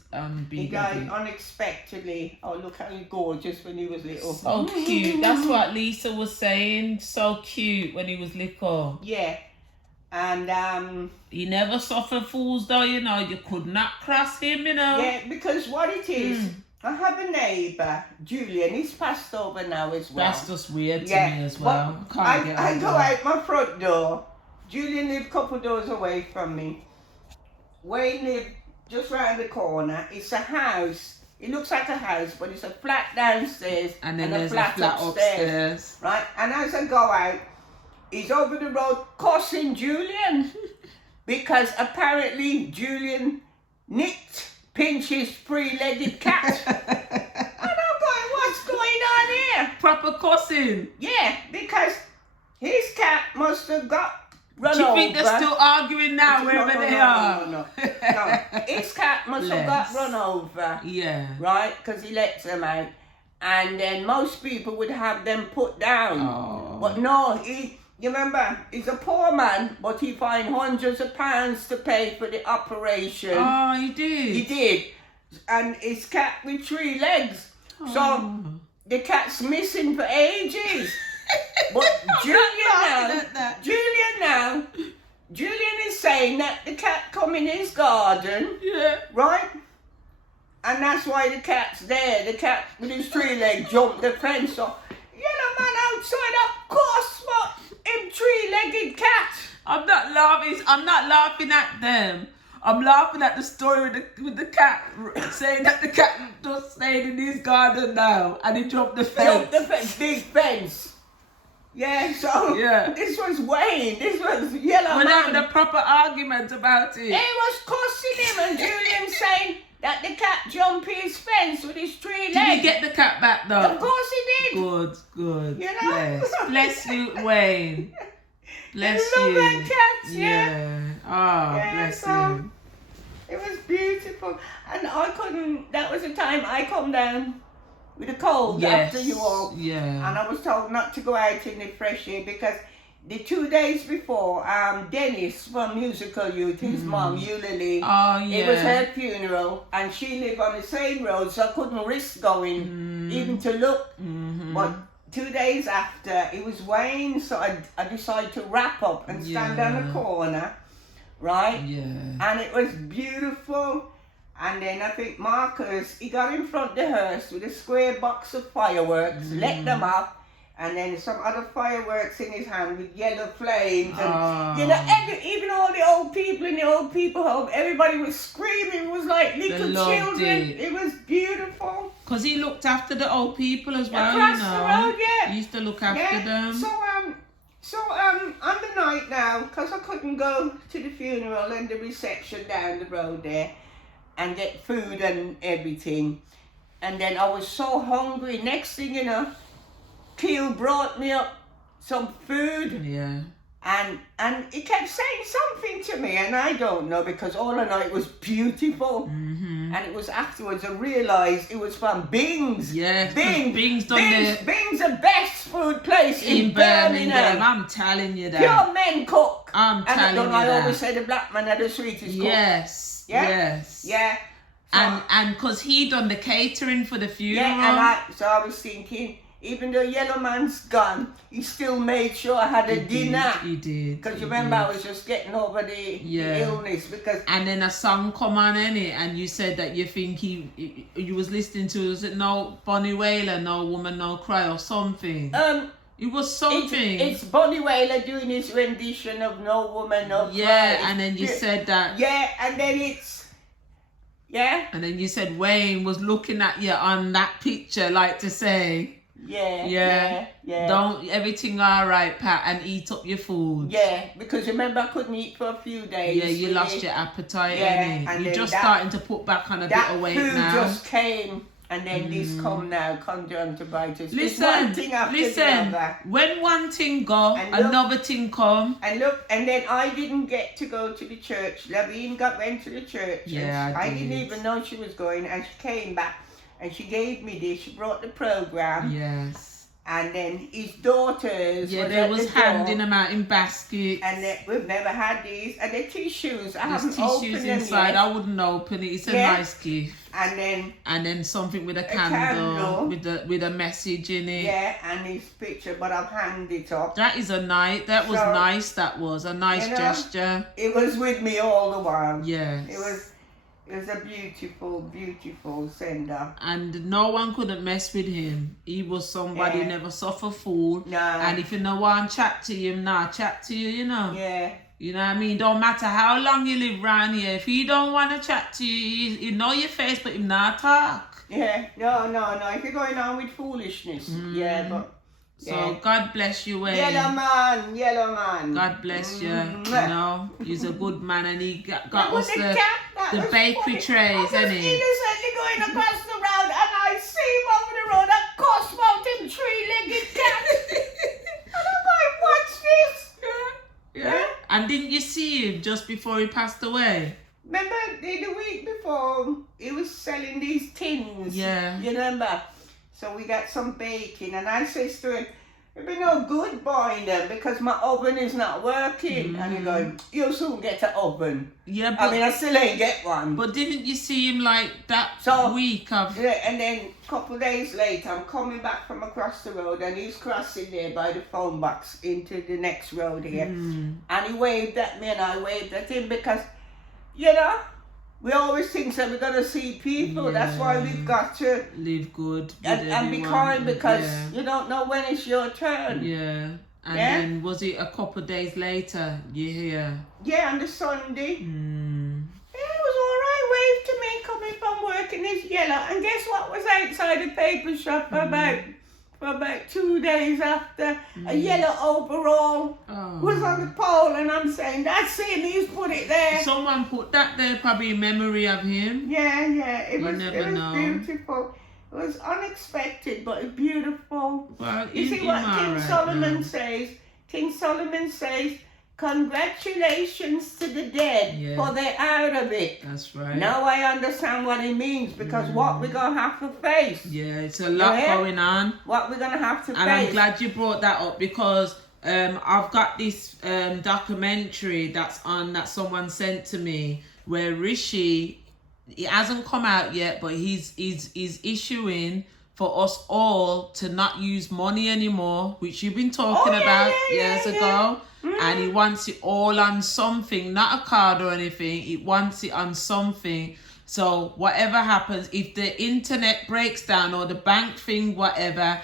he died BW. unexpectedly. Oh, look how he gorgeous when he was little. So cute. That's what Lisa was saying. So cute when he was little. Yeah, and He never suffered fools though, you know. You could not cross him, you know. yeah, because what it is, I have a neighbour, Julian. He's passed over now as well. That's just weird to Yeah, me as but well. Can't get I over go that. out my front door. Julian lived a couple doors away from me. Wayne lived just round the corner. It's a house. It looks like a house, but it's a flat downstairs And then a there's flat, a flat upstairs. Right? And as I go out, he's over the road cussing Julian because apparently Julian nicked Pinch's three-legged cat. And I'm going, what's going on here? Proper cussing. Yeah, because his cat must have got run Do you over. think they're still arguing now wherever they are? No. His cat must have got run over, Yeah. right? Because he lets them out. And then most people would have them put down. Oh. But no, you remember, he's a poor man, but he found hundreds of pounds to pay for the operation. Oh, he did. He did. And his cat with 3 legs. So Oh. the cat's missing for ages. But Julian is saying that the cat come in his garden, Yeah. right? And that's why the cat's there. The cat with his 3 legs jumped the fence. So, yellow man outside, of course, what? Him 3-legged cat. I'm not laughing. I'm not laughing at them. I'm laughing at the story with the cat saying that the cat just stayed in his garden now and he jumped the fence. Jumped the fence, big fence. Yeah, so Yeah. this was Wayne. This was yellow We're man. having a proper argument about it. He was cussing him and Julian saying that the cat jumped his fence with his 3 legs. Did he get the cat back though? Of course he did. Good. You know? Bless you, Wayne. Bless Love you. that cat, yeah. Oh, Yeah, bless so you. it was beautiful. And I couldn't, that was the time I come down with a cold Yes. after you all. Yeah. And I was told not to go out in the fresh air because the 2 days before, Dennis from Musical Youth, his mom, Eulalie, Oh, yeah. it was her funeral and she lived on the same road, so I couldn't risk going even to look. But 2 days after, it was Wayne, so I decided to wrap up and stand on the corner, right? Yeah. And it was beautiful. And then I think Marcus, he got in front of the hearse with a square box of fireworks, let them off, and then some other fireworks in his hand with yellow flames. And, you know, even all the old people in the old people home, everybody was screaming. It was like little loved children. it. It was beautiful. Because he looked after the old people as well, Across you the know. road, yeah. He used to look after them. So on the night now, because I couldn't go to the funeral and the reception down the road there and get food and everything, and then I was so hungry. Next thing you know, Keel brought me up some food, Yeah. and he kept saying something to me, and I don't know, because all I know it was beautiful. And it was afterwards I realised it was from Bing's. Yes, Bing's done Bing's the best food place in Birmingham. I'm telling you that. Pure men cook. I'm telling you I that. always say the black man are the sweetest cook. Yes. Yeah? Yes. Yeah. So, And because he done the catering for the funeral. yeah, and I was thinking, even though Yellow Man's gone, he still made sure I had a dinner. He did. Because he you remember did. I was just getting over the illness because And then a song come on in it, and you said that you think you was listening to, was it No Bonnie Whaler, No Woman No Cry or something? It was something. It's Bonnie Whaler doing his rendition of No Woman No Cry. Yeah, and then you said that. Yeah, and then it's And then you said Wayne was looking at you on that picture, like to say, yeah. don't everything all right, Pat, and eat up your food. Yeah, because remember I couldn't eat for a few days. Yeah, you really. lost your appetite, Yeah, innit? and You're then just that- starting to put back on a bit That of weight food now. just came, and then this come now, conjunctivitis. It's one Listen, thing after the listen. other. When one thing go, And look- another thing come. And look, and then I didn't get to go to the church. Lavine went to the church. Yeah, and I I didn't did. even know she was going, and she came back, and she gave me this. She brought the program. Yes. and then his daughters. Yeah, was they at was the door, handing them out in baskets. and we've never had these. And the tissues, I There's haven't tissues opened them inside. yet. I wouldn't open it. It's a Yeah. nice gift. And then something with a candle. candle with a message in it. yeah, and his picture, but I've hanged it up. That is a nice. That was So, nice. That was a nice you know, gesture. It was with me all the while. Yes. It was a beautiful, beautiful sender. And no one couldn't mess with him. He was somebody who Yeah. never suffer fool. No. And if you no want chat to him, chat to you, you know. Yeah. You know what I mean? Don't matter how long you live around here. If he don't want to chat to you, he know your face, but him not talk. Yeah. No. If you're going on with foolishness. Yeah, but. So Yeah. God bless you, Wayne. Yellow man. God bless you. You know, he's a good man, and he got That was us a the cat. That was bakery funny. trays, I was isn't he? innocently going across the road, and I see him over the road, and cuss about him three-legged cat. And I'm like, what's this? Yeah. And didn't you see him just before he passed away? Remember the week before, he was selling these tins. Yeah. You remember? So we got some baking, and I says to him, it'd be no good buying them because my oven is not working. And he going, you'll soon get an oven. Yeah, but I mean, I still ain't get one. but didn't you see him like that So- week of? Yeah, and then a couple of days later, I'm coming back from across the road, and he's crossing there by the phone box into the next road here. And he waved at me, and I waved at him because, you know, we always think that we're going to see people. That's why we've got to Live good with and be everyone. kind because Yeah. you don't know when it's your turn. Yeah. And Yeah. then was it a couple of days later? You hear? Yeah, on the Sunday. Mm. Yeah, it was all right. Waved to me coming from work in his yellow. And guess what was outside the paper shop for about 2 days after? A yellow overall was on the pole, and I'm saying, that's him, he's put it there. Someone put that there, probably in memory of him. Yeah, it You was never know. beautiful. It was unexpected, but it's beautiful. Well, You see what King Solomon says? King Solomon says, congratulations to the dead, for they're out of it. That's right. Now I understand what he means, because what we're going to have to face. Yeah, it's a lot going on. What we're going to have to And face. I'm glad you brought that up because I've got this documentary that someone sent to me where Rishi, it hasn't come out yet, but he's issuing for us all to not use money anymore, which you've been talking about years ago. And he wants it all on something, not a card or anything. He wants it on something. So whatever happens, if the internet breaks down or the bank thing, whatever,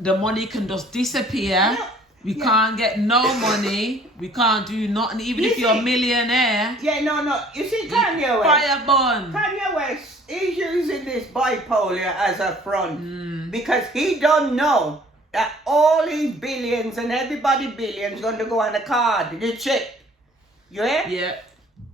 the money can just disappear. We can't get no money. We can't do nothing. Even if you're a millionaire. Yeah, no. You see Kanye West? Fire bun. Kanye West, he's using this bipolar as a front because he don't know that all these billions and everybody billions going to go on a card, the chip. Yeah? Yeah.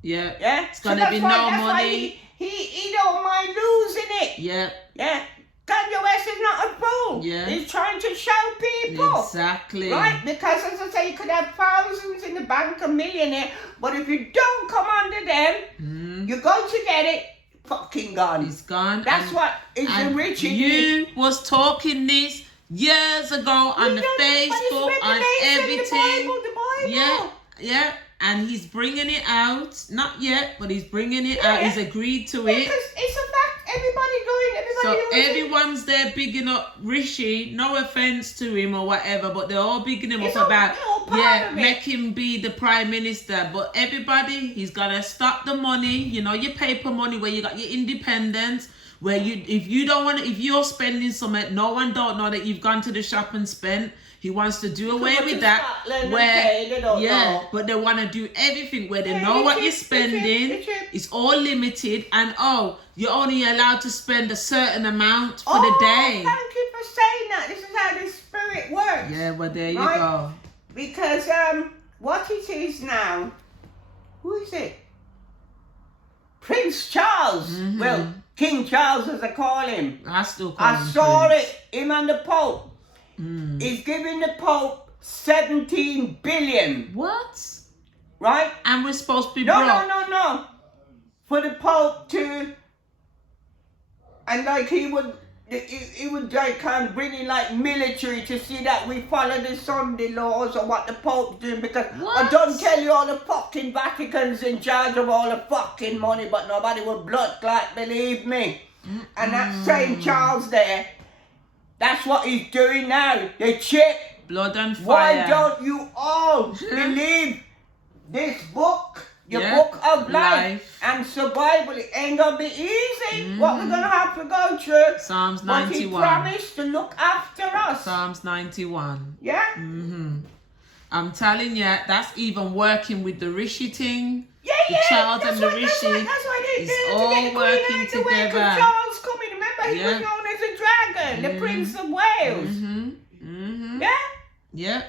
Yeah? It's gonna be no that's why money. He don't mind losing it. Yeah. Yeah? Kanye West is not a fool. Yeah. He's trying to show people. Exactly. Right? Because as I say, you could have thousands in the bank, a millionaire, but if you don't come under them, you go to get it, fucking gone. It's gone. That's what is the rich in you. You was talking this years ago on the Facebook, on everything. The Bible. Yeah. And he's bringing it out. Not yet, but he's bringing it out. He's agreed to it. Because it's a fact. So Everybody everyone's there bigging up Rishi. No offense to him or whatever, but they're all bigging him It's up all- about they're all part of it. make him be the prime minister. But everybody, he's gotta stop the money. You know, your paper money where you got your independence. Where if you're spending something, no one don't know that you've gone to the shop and spent. He wants to do away go with to that. Scotland and Where pay, they don't know. but they want to do everything where they Yeah, know the what chip, you're the chip, spending. the chip. It's all limited, and you're only allowed to spend a certain amount for the day. Thank you for saying that. This is how the spirit works. Yeah, well there you Right? go. Because what it is now, who is it? Prince Charles. Well, King Charles as I call him. I still call I him saw Prince. it. Him and the Pope. He's giving the Pope 17 billion. What? Right? And we're supposed to be No, broke. no. For the Pope to, and like he would he would like kind of bring in like military to see that we follow the Sunday laws or what the Pope's doing, because I What? don't tell you all the fucking Vatican's in charge of all the fucking money, but nobody would blood clot, believe me. And that same Charles there, that's what he's doing now. The chip. Blood and fire. Why don't you all believe this book? Your Yeah. book of life and survival. It ain't gonna be easy. What we're gonna have to go through. Psalms But he 91. promised to look after us. Psalms 91. Yeah? I'm telling you, that's even working with the Rishi thing. Yeah, The yeah. Charles that's and the what, Rishi. That's why they It's did all to get the working Queen out the way, 'cause together. Charles coming. Remember, he was Yeah. known as a dragon, the Prince of Wales. Yeah? Yeah.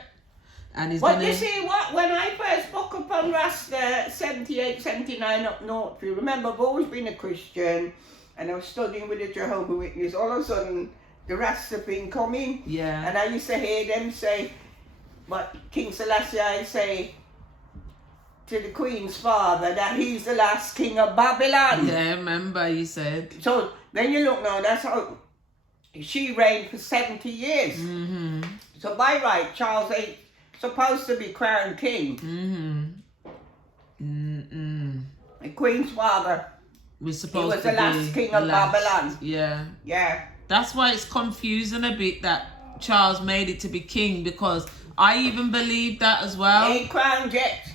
And he's But gonna. you see what, when I first booked up on Rasta 78, 79 up north, if you remember, I've always been a Christian and I was studying with the Jehovah's Witness. All of a sudden, the Rasta thing come in. Yeah. And I used to hear them say, what King Selassie I say to the Queen's father, that he's the last king of Babylon. Yeah, remember you said. So then you look now, that's how she reigned for 70 years. So by right, Charles VIII supposed to be crowned king. The Queen's father, We're he supposed was to the last be king the of last. Babylon. Yeah. Yeah. That's why it's confusing a bit that Charles made it to be king, because I even believe that as He well. ain't crowned yet.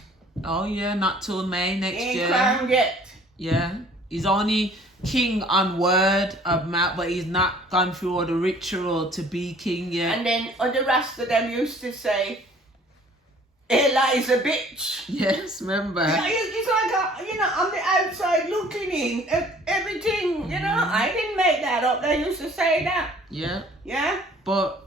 Oh yeah, not till May He next ain't year. crowned yet. Yeah. He's only king on word of mouth, but he's not gone through all the ritual to be king yet. And then other rest of them used to say, Eli's a bitch. Yes, remember? Yeah, it's like, on the outside looking in, everything, I didn't make that up. They used to say that. Yeah. Yeah? But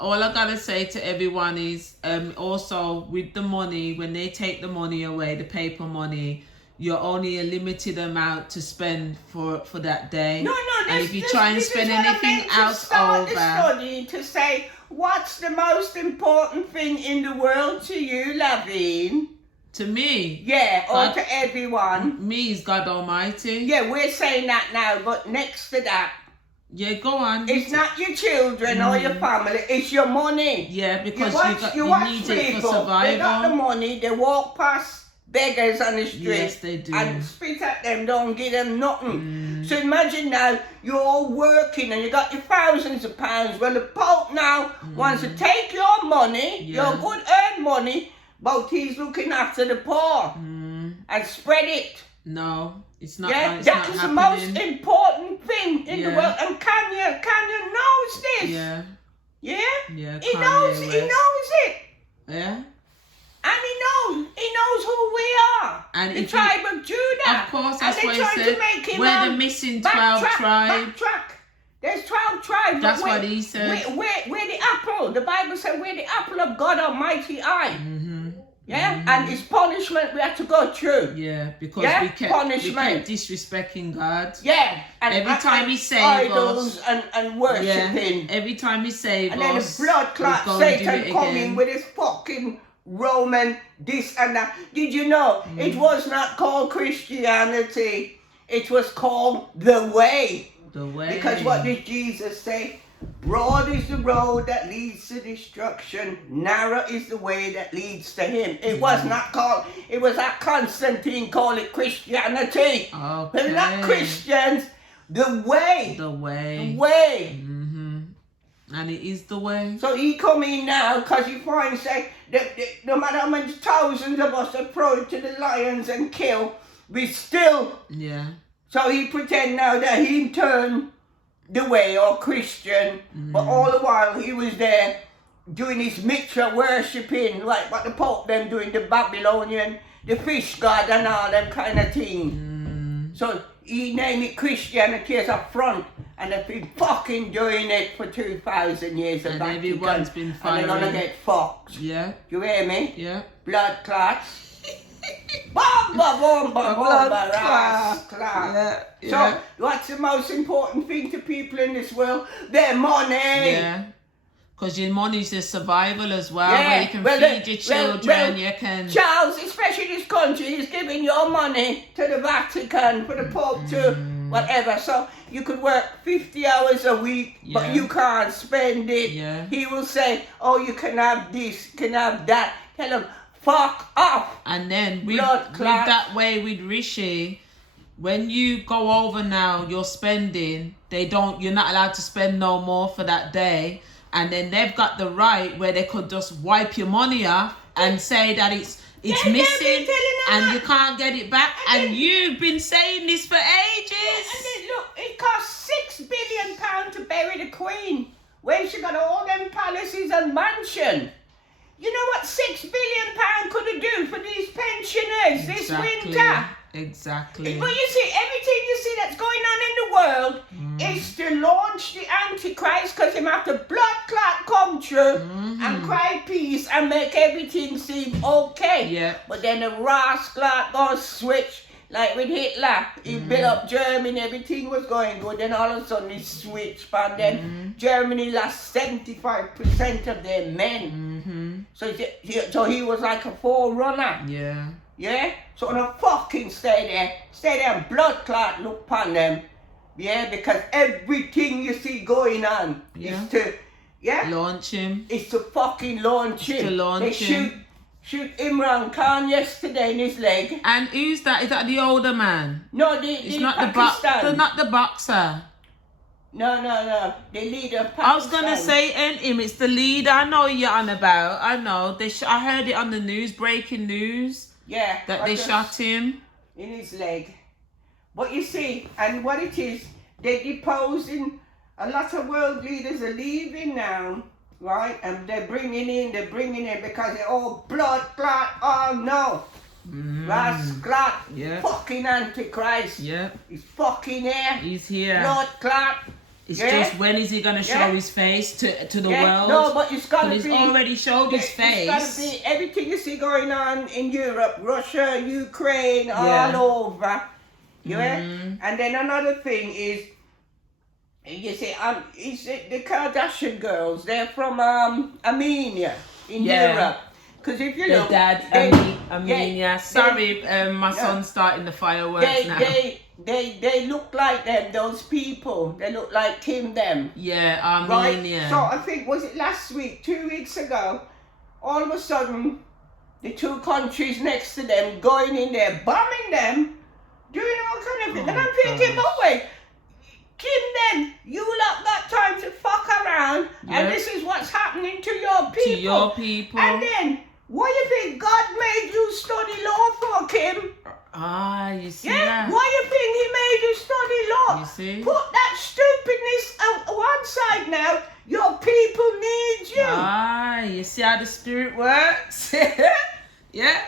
all I gotta say to everyone is, also with the money, when they take the money away, the paper money, you're only a limited amount to spend for that day. No, and if you try and spend anything else start over, the study to say, what's the most important thing in the world to you, Lavine? to me, Yeah, or God- to everyone. me is God Almighty. Yeah, we're saying that now, but next to that, Yeah, go on. it's not your children or your family, it's your money. Yeah, because you you watch need it for people, they got the survival. money, they walk past beggars on the street Yes, they do. and spit at them, don't give them nothing. So imagine now, you're all working and you got your thousands of pounds. Well, the Pope now wants to take your money, Yeah. your good earned money, but he's looking after the poor and spread it. No, it's not. Yeah, It's that not is the happening. most important thing in the Yeah. world. And Kanye knows this. Yeah, Yeah? yeah. He Kanye knows West. it. Yeah. And he knows who we are. And the if you- tribe of Judah. Of course, that's and what they he tried said. to make him We're the missing 12 tribes. Backtrack. There's 12 tribes. That's but what he said. We're the apple. The Bible said we're the apple of God Almighty eye. Yeah? And it's punishment we have to go through. Yeah, because Yeah, we kept punishment. disrespecting God. Yeah. And Every time he saved idols us. and Yeah. worshipping. Every time he saved And then us, the blood we clot go and do Satan it come in again. with his fucking Roman this and that. Did you know it was not called Christianity? It was called the way. The way. Because what did Jesus say? Broad is the road that leads to destruction. Narrow is the way that leads to him. It was not called, it was that Constantine called it Christianity. Okay. They're not Christians. The way. The way. The way. And it is the way. So he come in now because he finds that no matter how many thousands of us are thrown to the lions and kill, we still. Yeah. So he pretend now that he turned the way or Christian, but all the while he was there doing his Mitra worshipping, like what the Pope them doing, the Babylonian, the fish god and all them kind of thing. So he named it Christianity as a front, and they've been fucking doing it for 2,000 years. And everyone's been And they're gonna firing. get fucked. Yeah. You hear me? Yeah. Blood clots. Bomba, bomba, Blood bomba, ras, clot. clot. Yeah. So, what's the most important thing to people in this world? Their money. Yeah. Because your money's the survival as well, Yeah, where you can well, feed your children, you can... Charles, especially this country, is giving your money to the Vatican for the Pope to whatever. So you could work 50 hours a week, but Yeah. you can't spend it. Yeah. He will say, oh, you can have this, can have that. Tell him, fuck off. And then with Blood clot. that way with Rishi, when you go over now, you're spending, you're not allowed to spend no more for that day. And then they've got the right where they could just wipe your money off and say that it's Yeah, they've been missing telling them and that. you can't get it back. And And then- you've been saying this for ages. And then look, it cost £6 billion to bury the Queen when she got all them palaces and mansion. You know what £6 billion could have do for these pensioners this winter? Exactly. But you see, everything you see that's going on in the world is to launch the Antichrist, because him have to blood clot come true and cry peace and make everything seem okay. Yeah. But then the rascal gonna switch, like with Hitler. He built up Germany, everything was going good, then all of a sudden he switched, and then Germany lost 75% of their men. So he was like a forerunner. Yeah. Yeah? So no fucking stay there and blood clot look upon them. Yeah, because everything you see going on Yeah. is to Launch him. it's to fucking launch him. To launch they him. shoot Imran Khan yesterday in his leg. And who's that? Is that the older man? No, It's the not Pakistan. not the boxer. No. The leader of Pakistan. I was gonna say, ain't him? It's the leader. I know you're on about. I know. I heard it on the news, breaking news, yeah, that but they just shot him. in his leg. But you see, and what it is, they're deposing. A lot of world leaders are leaving now, right? And they're bringing in because they're all blood clot. Oh no, rascal, Yeah. fucking Antichrist. Yeah, He's fucking here. he's here. Blood clot. It's yeah. just when is he gonna show Yeah. his face to the Yeah, world? no, but it's gotta But he's be. already showed his It's gotta face. be everything you see going on in Europe, Russia, Ukraine, Yeah. all over. Yeah? Mhm. And then another thing is, you see, it's the Kardashian girls, they're from Armenia in Yeah. Europe. Because if you The look, dad, I mean, yeah. Sorry, my son's starting the fireworks now. they look like them, those people. They look like Kim them. Yeah, Right? Armenia. So I think, was it last week, 2 weeks ago, all of a sudden, the two countries next to them going in there, bombing them, doing all kind of things. And I'm thinking, gosh. oh wait, Kim them, you lot got time to fuck around, Yeah. and this is what's happening to your people. To your people. And then, what do you think God made you study law for, Kim? You see Yeah? that? Why you think he made you study law? You see? Put that stupidness on one side now. Your people need you. You see how the spirit works? Yeah.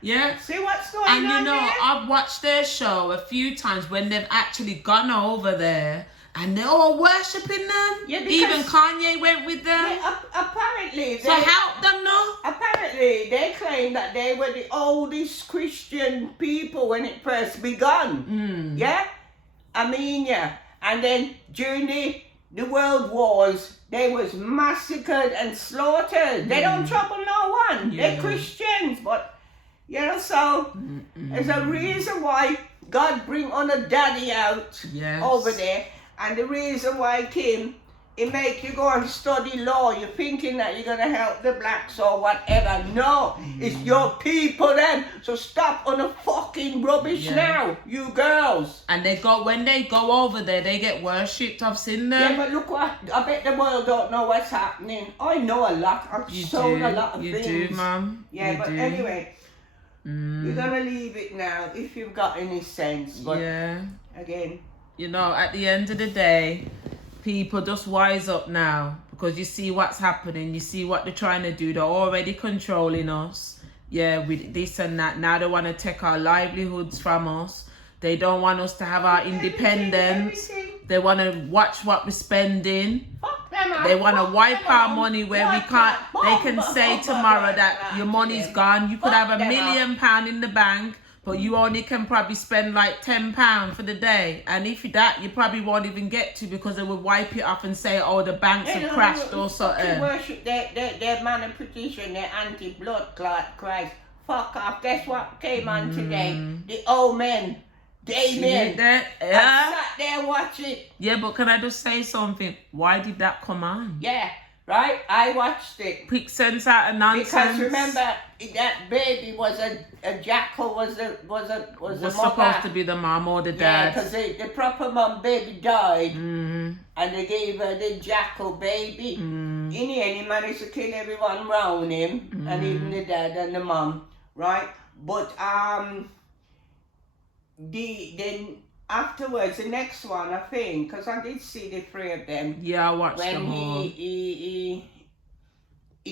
Yeah. See what's going And on you know, there? I've watched their show a few times when they've actually gone over there and they're all worshipping them. Yeah, because- Even Kanye went with them. Yeah, apparently, So help them, no? apparently they claim that they were the oldest Christian people when it first begun. Yeah, Armenia, and then during the world wars, they was massacred and slaughtered. They don't trouble no one. Yeah. They're Christians, but you know, so there's a reason why God bring on a daddy out Yes. over there, and the reason why Kim, it make you go and study law. You're thinking that you're gonna help the blacks or whatever. No, it's your people then. So stop on the fucking rubbish Yeah. now, you girls. And when they go over there, they get worshipped. I've seen them. Yeah, but look what, I bet the world don't know what's happening. I know a lot. I've You sown do. a lot of You things. do, Mum. Yeah, You but do. anyway, we're gonna leave it now if you've got any sense. But Yeah. again, You know, at the end of the day, people just wise up now because you see what's happening. You see what they're trying to do. They're already controlling us. Yeah, with this and that. Now they want to take our livelihoods from us. They don't want us to have our independence. everything. They want to watch what we're spending. Fuck them up. They want to Fuck wipe them our up. money where we Wipe can't. them. They can Bomb, say bomb, tomorrow bomb, that bomb, your bomb, money's them. gone. You could Fuck have them £1 million in the bank, but you only can probably spend like £10 for the day. And if that, you probably won't even get to because they will wipe it off and say, oh, the banks have crashed or Fucking something. worship their man and petition, their anti-blood clot Christ. Fuck off. Guess what came on today? The old men. Damien. That, I yeah. sat there watching. Yeah, but can I just say something? Why did that come on? Yeah, right? I watched it. Quick sense out of nonsense. Because remember, that baby was a jackal, was the mother. supposed to be the mom or the Yeah, dad. because the proper mum baby died, Mm, and they gave her the jackal baby. mm, In the end, he managed to kill everyone around him, and even the dad and the mum, right? But then afterwards, the next one, I think, because I did see the three of them. yeah, I watched When them all. he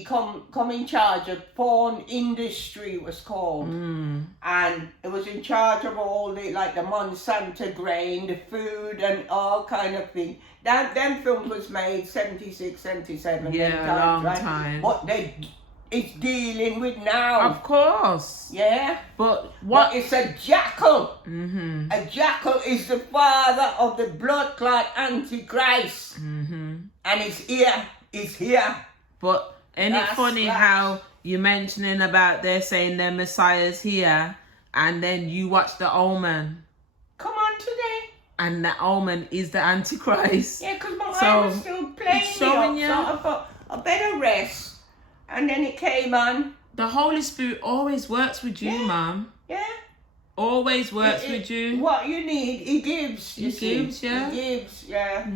come in charge of porn industry, it was called, and it was in charge of all the Monsanto grain, the food, and all kind of thing. Them film was made 76, 77. Yeah, them a long right? time. What it's dealing with now. Of course. Yeah. But what? But it's a jackal. Mm-hmm. A jackal is the father of the blood clot Antichrist. Mm-hmm. And it's here. It's here. But ain't it funny how you mentioning about they're saying their Messiah's here, and then you watch the Omen, Come on today. and the Omen is the Antichrist. Yeah, because my So, eye was still playing it's showing me you- up, so I thought I better rest. And then it came on. The Holy Spirit always works with you, Yeah. Mum. Yeah. Always works with you. What you need, he gives. He gives, yeah. He gives, yeah.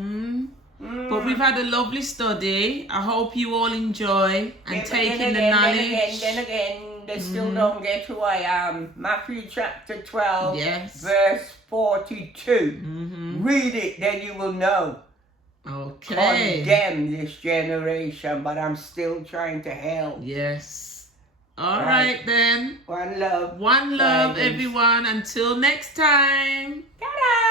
But we've had a lovely study. I hope you all enjoy and Yeah, but take then in the again, knowledge. Then again, they still don't get who I am. Matthew chapter 12, Yes. verse 42. Read it, then you will know. Okay. Condemn this generation, but I'm still trying to help. Yes. All Right. right then. One love. One love, Guidance. everyone. Until next time. Ta-da!